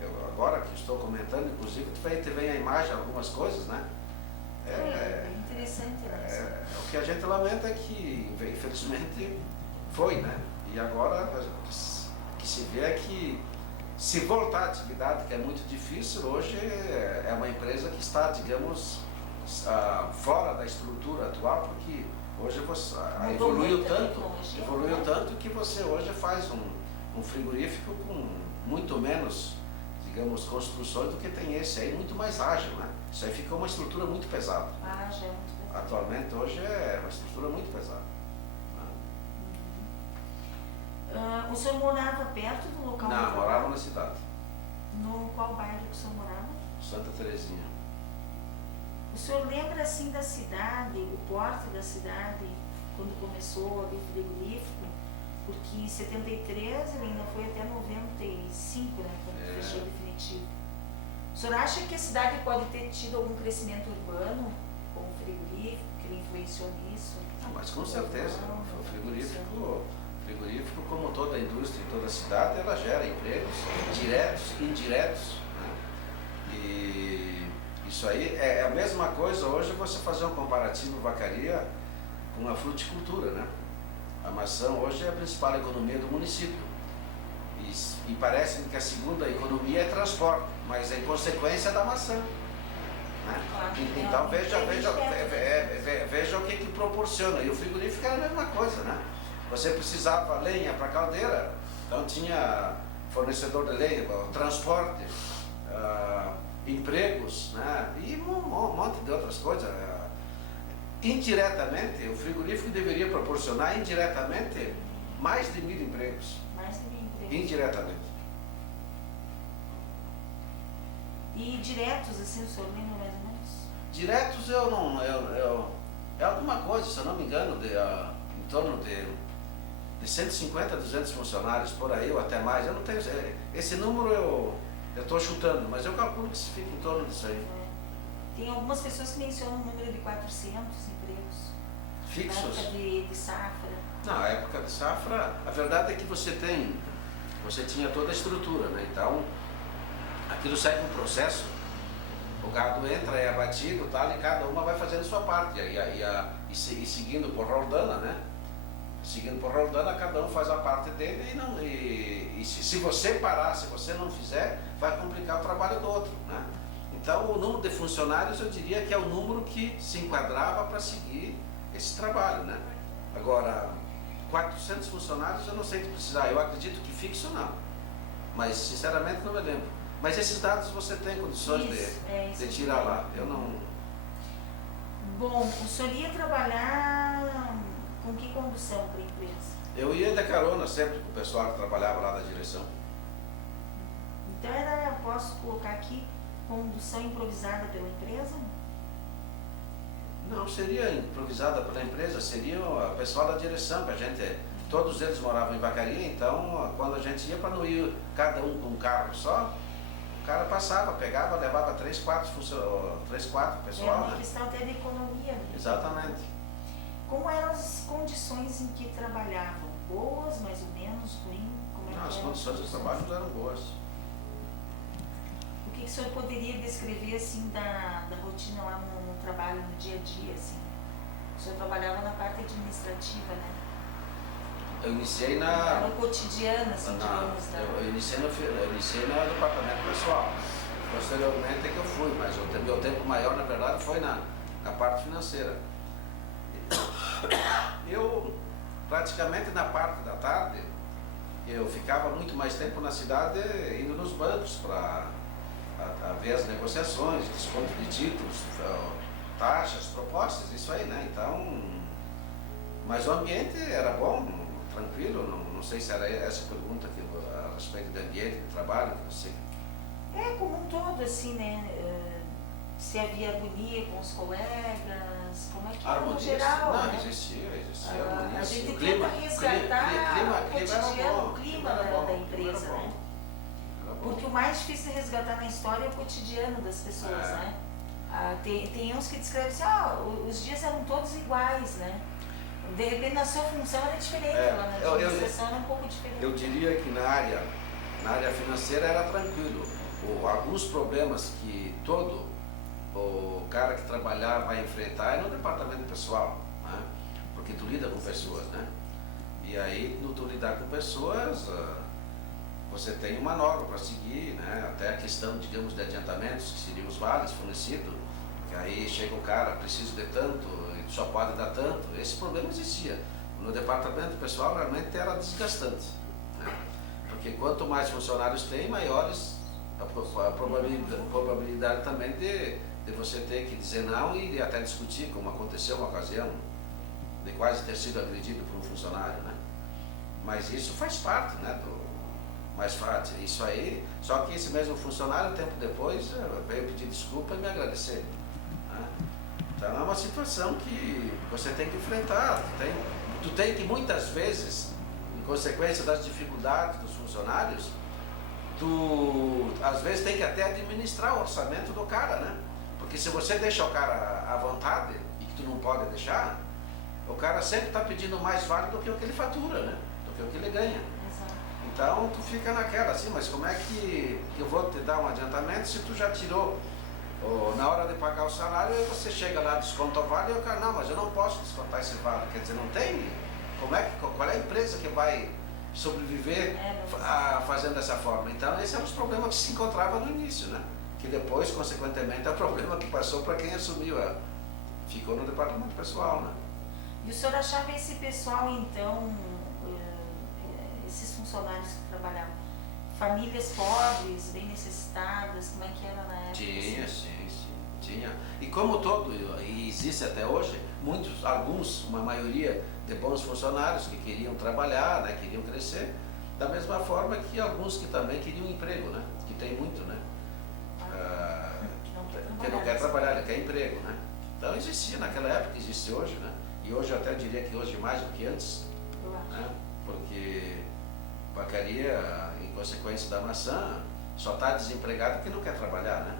eu agora que estou comentando, inclusive, tu vem a imagem, algumas coisas, né? É interessante, né? O que a gente lamenta é que, infelizmente, foi, né? E agora que se vê é que se voltar à atividade, que é muito difícil, hoje é uma empresa que está, digamos, fora da estrutura atual, porque hoje você evoluiu tanto que você hoje faz um frigorífico com muito menos, digamos, construções do que tem esse aí, muito mais ágil, né? Isso aí ficou uma estrutura muito pesada. Já é muito pesado. Atualmente, hoje é uma estrutura muito pesada. O senhor morava perto do local? Não, morava na cidade. No qual bairro que o senhor morava? Santa Terezinha. O senhor lembra assim da cidade, o porte da cidade, quando começou a abrir frigorífico? Porque em 73 ele ainda foi até 95, né, quando fechou definitivo. O senhor acha que a cidade pode ter tido algum crescimento urbano com o frigorífico, que ele influenciou nisso? Mas com certeza, o frigorífico, como toda a indústria em toda a cidade, ela gera empregos diretos e indiretos. Né? E isso aí é a mesma coisa hoje você fazer um comparativo vacaria com a fruticultura, né? A maçã hoje é a principal economia do município. E parece que a segunda economia é transporte, mas é em consequência da maçã. Né? Então veja o que proporciona. E o frigorífico era a mesma coisa, né? Você precisava lenha para caldeira, então tinha fornecedor de lenha, transporte, empregos, né? E um monte de outras coisas. Indiretamente, o frigorífico deveria proporcionar indiretamente mais de 1.000 empregos. Mais de 1.000 empregos. Indiretamente. E diretos, assim, o senhor lembra mais ou menos? Diretos eu não. É alguma coisa, se eu não me engano, em torno de 150 a 200 funcionários, por aí, ou até mais. Eu não tenho. Esse número eu estou chutando, mas eu calculo que se fica em torno disso aí. Tem algumas pessoas que mencionam um número de 400 empregos. Fixos? Na época de safra. Na época de safra, a verdade é que você tinha toda a estrutura, né? Então, aquilo segue um processo, o gado entra, é abatido, tal, e cada uma vai fazendo sua parte, e seguindo por roldana, né? Seguindo por roldana, cada um faz a parte dele e se você parar, se você não fizer, vai complicar o trabalho do outro, né? Então, o número de funcionários, eu diria que é o número que se enquadrava para seguir esse trabalho, né? Agora, 400 funcionários, eu não sei se precisar, eu acredito que fixo não, mas sinceramente não me lembro. Mas esses dados você tem condições de tirar lá, eu não... Bom, o senhor ia trabalhar com que condução para a empresa? Eu ia de carona sempre com o pessoal que trabalhava lá da direção. Então posso colocar aqui, condução improvisada pela empresa? Não seria improvisada pela empresa, seria o pessoal da direção, que a gente todos eles moravam em Vacaria, então quando a gente ia para não ir cada um com um carro só, o cara passava, pegava, levava 3, 4 pessoal, É uma né? questão até de economia, né? Exatamente. Como eram as condições em que trabalhavam? Boas, mais ou menos, ruim? Como é Não, que as eram condições de trabalho eram boas. O que o senhor poderia descrever assim da rotina lá no trabalho, no dia a dia, assim? O senhor trabalhava na parte administrativa, né? Eu iniciei Era o cotidiano, assim, digamos, né? eu iniciei no departamento pessoal. Posteriormente é que eu fui, mas o meu tempo maior, na verdade, foi na parte financeira. Eu, praticamente na parte da tarde, eu ficava muito mais tempo na cidade indo nos bancos para ver as negociações, desconto de títulos, taxas, propostas, isso aí, né? Então, mas o ambiente era bom, tranquilo, não sei se era essa pergunta a respeito do ambiente de trabalho que você... É, como um todo, assim, né? Se havia harmonia com os colegas, como é que era no geral, não, né? existia harmonia. A sim. gente O tenta resgatar o cotidiano, o o clima era bom, da o clima empresa, era bom. né? Era bom. Porque o mais difícil de resgatar na história é o cotidiano das pessoas, É. né? Tem uns que descrevem assim, os dias eram todos iguais, né? De repente na sua função era diferente, lá na administração era um pouco diferente. Eu diria que na área financeira era tranquilo. Alguns problemas que todo o cara que trabalhar vai enfrentar é no departamento pessoal, né? Porque tu lida com pessoas, né? E aí, no tu lidar com pessoas, você tem uma norma para seguir, né? Até a questão, digamos, de adiantamentos, que seriam os vales fornecidos, que aí chega o cara, preciso de tanto, e tu só pode dar tanto. Esse problema existia. No departamento pessoal, realmente era desgastante, né? Porque quanto mais funcionários tem, maiores a probabilidade também de você ter que dizer não e até discutir, como aconteceu uma ocasião, de quase ter sido agredido por um funcionário, né? Mas isso faz parte, né? Mais fácil, isso aí, só que esse mesmo funcionário, tempo depois, veio pedir desculpa e me agradecer, né? Então é uma situação que você tem que enfrentar, tu tem que muitas vezes, em consequência das dificuldades dos funcionários, tu às vezes tem que até administrar o orçamento do cara, né? Porque se você deixa o cara à vontade, e que tu não pode deixar, o cara sempre está pedindo mais vale do que o que ele fatura, né? Do que o que ele ganha. Exato. Então tu fica naquela assim, mas como é que eu vou te dar um adiantamento se tu já tirou na hora de pagar o salário, aí você chega lá, desconta o vale e o cara, não, mas eu não posso descontar esse vale, quer dizer, não tem, qual é a empresa que vai sobreviver fazendo dessa forma? Então esses são os problemas que se encontrava no início, né? Que depois, consequentemente, é o problema que passou para quem assumiu, ficou no departamento pessoal, né? E o senhor achava esse pessoal, então, esses funcionários que trabalhavam, famílias pobres, bem necessitadas, como é que era na época? Tinha, sim, tinha. E como todo, e existe até hoje, alguns, uma maioria de bons funcionários que queriam trabalhar, né, queriam crescer, da mesma forma que alguns que também queriam emprego, né? Que tem muito, né? Que não quer trabalhar, ele quer emprego, né? Então existia naquela época, existe hoje, né? E hoje eu até diria que hoje mais do que antes, né? Porque Vacaria, em consequência da maçã, só está desempregado porque não quer trabalhar, né?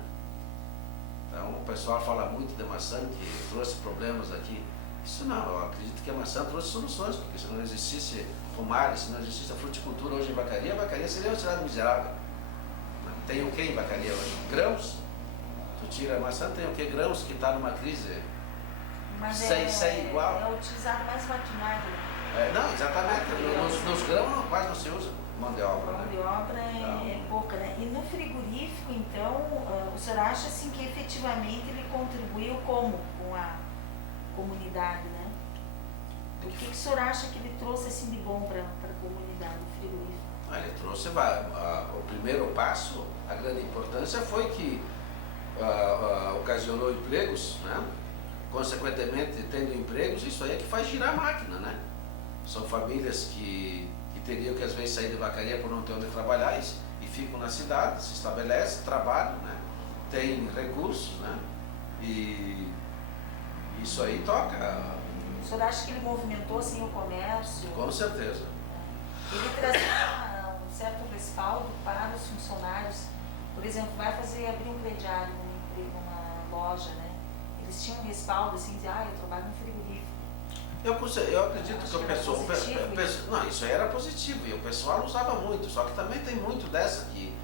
Então o pessoal fala muito de maçã que trouxe problemas aqui. Isso não, eu acredito que a maçã trouxe soluções, porque se não existisse pomares, se não existisse a fruticultura hoje em Vacaria seria uma cidade miserável. Tem o que em Vacaria hoje? Grãos. Tu tira a maçã, tem o que? Grãos, que está numa crise Mas sem igual. É utilizado mais maquinário, né? Não, exatamente. Nos grãos quase não se usa mão de obra. A mão de obra é pouca, né? E no frigorífico, então, o senhor acha assim, que efetivamente ele contribuiu como com a comunidade, né? O que o senhor acha que ele trouxe assim, de bom para a comunidade, o frigorífico? Ele trouxe, o primeiro passo, a grande importância foi que ocasionou empregos, né? Consequentemente, tendo empregos, isso aí é que faz girar a máquina, né? São famílias que teriam que às vezes sair de Vacaria por não ter onde trabalhar e ficam na cidade, se estabelecem, trabalham, né? Tem recursos, né? E isso aí toca O senhor acha que ele movimentou assim, o comércio? Com certeza. Ele trazia um certo respaldo para os funcionários. Por exemplo, vai abrir um crediário numa loja, né? Eles tinham um respaldo assim, de, eu trabalho no frigorífico. Eu acredito que o pessoal. Isso. Não, isso aí era positivo e o pessoal usava muito, só que também tem muito dessa que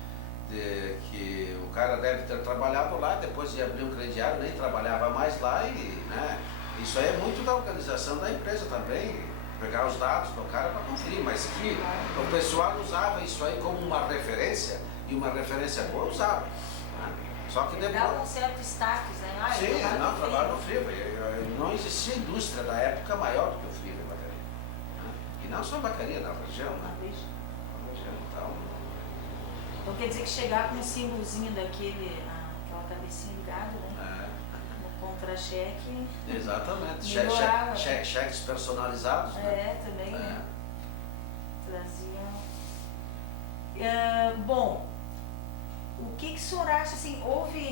o cara deve ter trabalhado lá, depois de abrir um crediário, nem trabalhava mais lá e, né? Isso aí é muito da organização da empresa também, pegar os dados do cara para conferir, mas que o pessoal usava isso aí como uma referência, e uma referência boa usava. Né? Só que depois. Dava um certo status, né? Sim, não, trabalho no Friva. Não existia indústria da época maior do que o Friva e Vacaria. Né? E não só Vacaria, na região, né? Na região, então quer dizer que chegar com um símbolozinho aquela cabecinha de gado, né? No contra-cheque. Exatamente. Melhorava. Cheques personalizados. Né? Também, né? Trazia. Bom, o que o senhor acha, assim,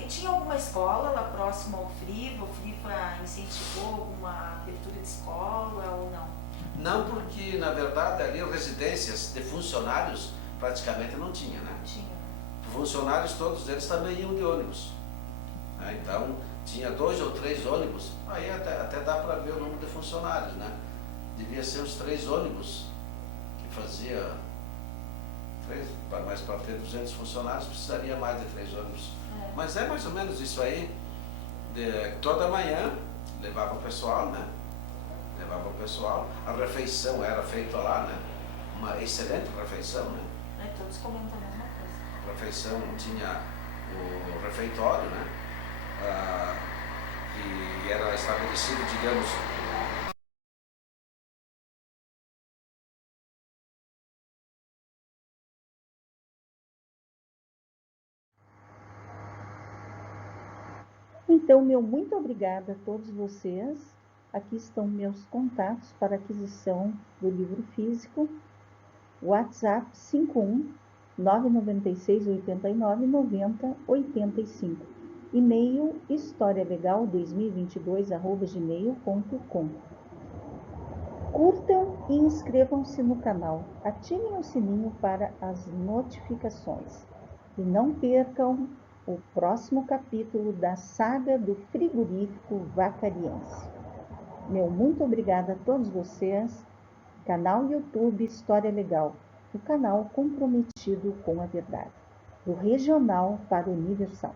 tinha alguma escola lá próxima ao Friva? O Friva incentivou alguma abertura de escola ou não? Não, porque na verdade ali residências de funcionários praticamente não tinha, né? Tinha. Funcionários todos eles também iam de ônibus. Né? Então tinha 2 ou 3 ônibus, aí até dá para ver o número de funcionários, né? Devia ser uns 3 ônibus que fazia 3, mas para ter 200 funcionários precisaria mais de 3 ônibus. Mas é mais ou menos isso aí. Toda manhã levava o pessoal, né? Levava o pessoal. A refeição era feita lá, né? Uma excelente refeição, né? Todos comentam a mesma coisa. A refeição tinha o refeitório, né? Que era estabelecido, digamos, Então, meu muito obrigada a todos vocês. Aqui estão meus contatos para aquisição do livro físico. WhatsApp 51 996 89 90 85. E-mail historialegal2022@gmail.com. Curtam e inscrevam-se no canal. Ativem o sininho para as notificações. E não percam o próximo capítulo da saga do frigorífico vacariense. Meu muito obrigada a todos vocês. Canal YouTube História Legal, o canal comprometido com a verdade, do regional para o universal.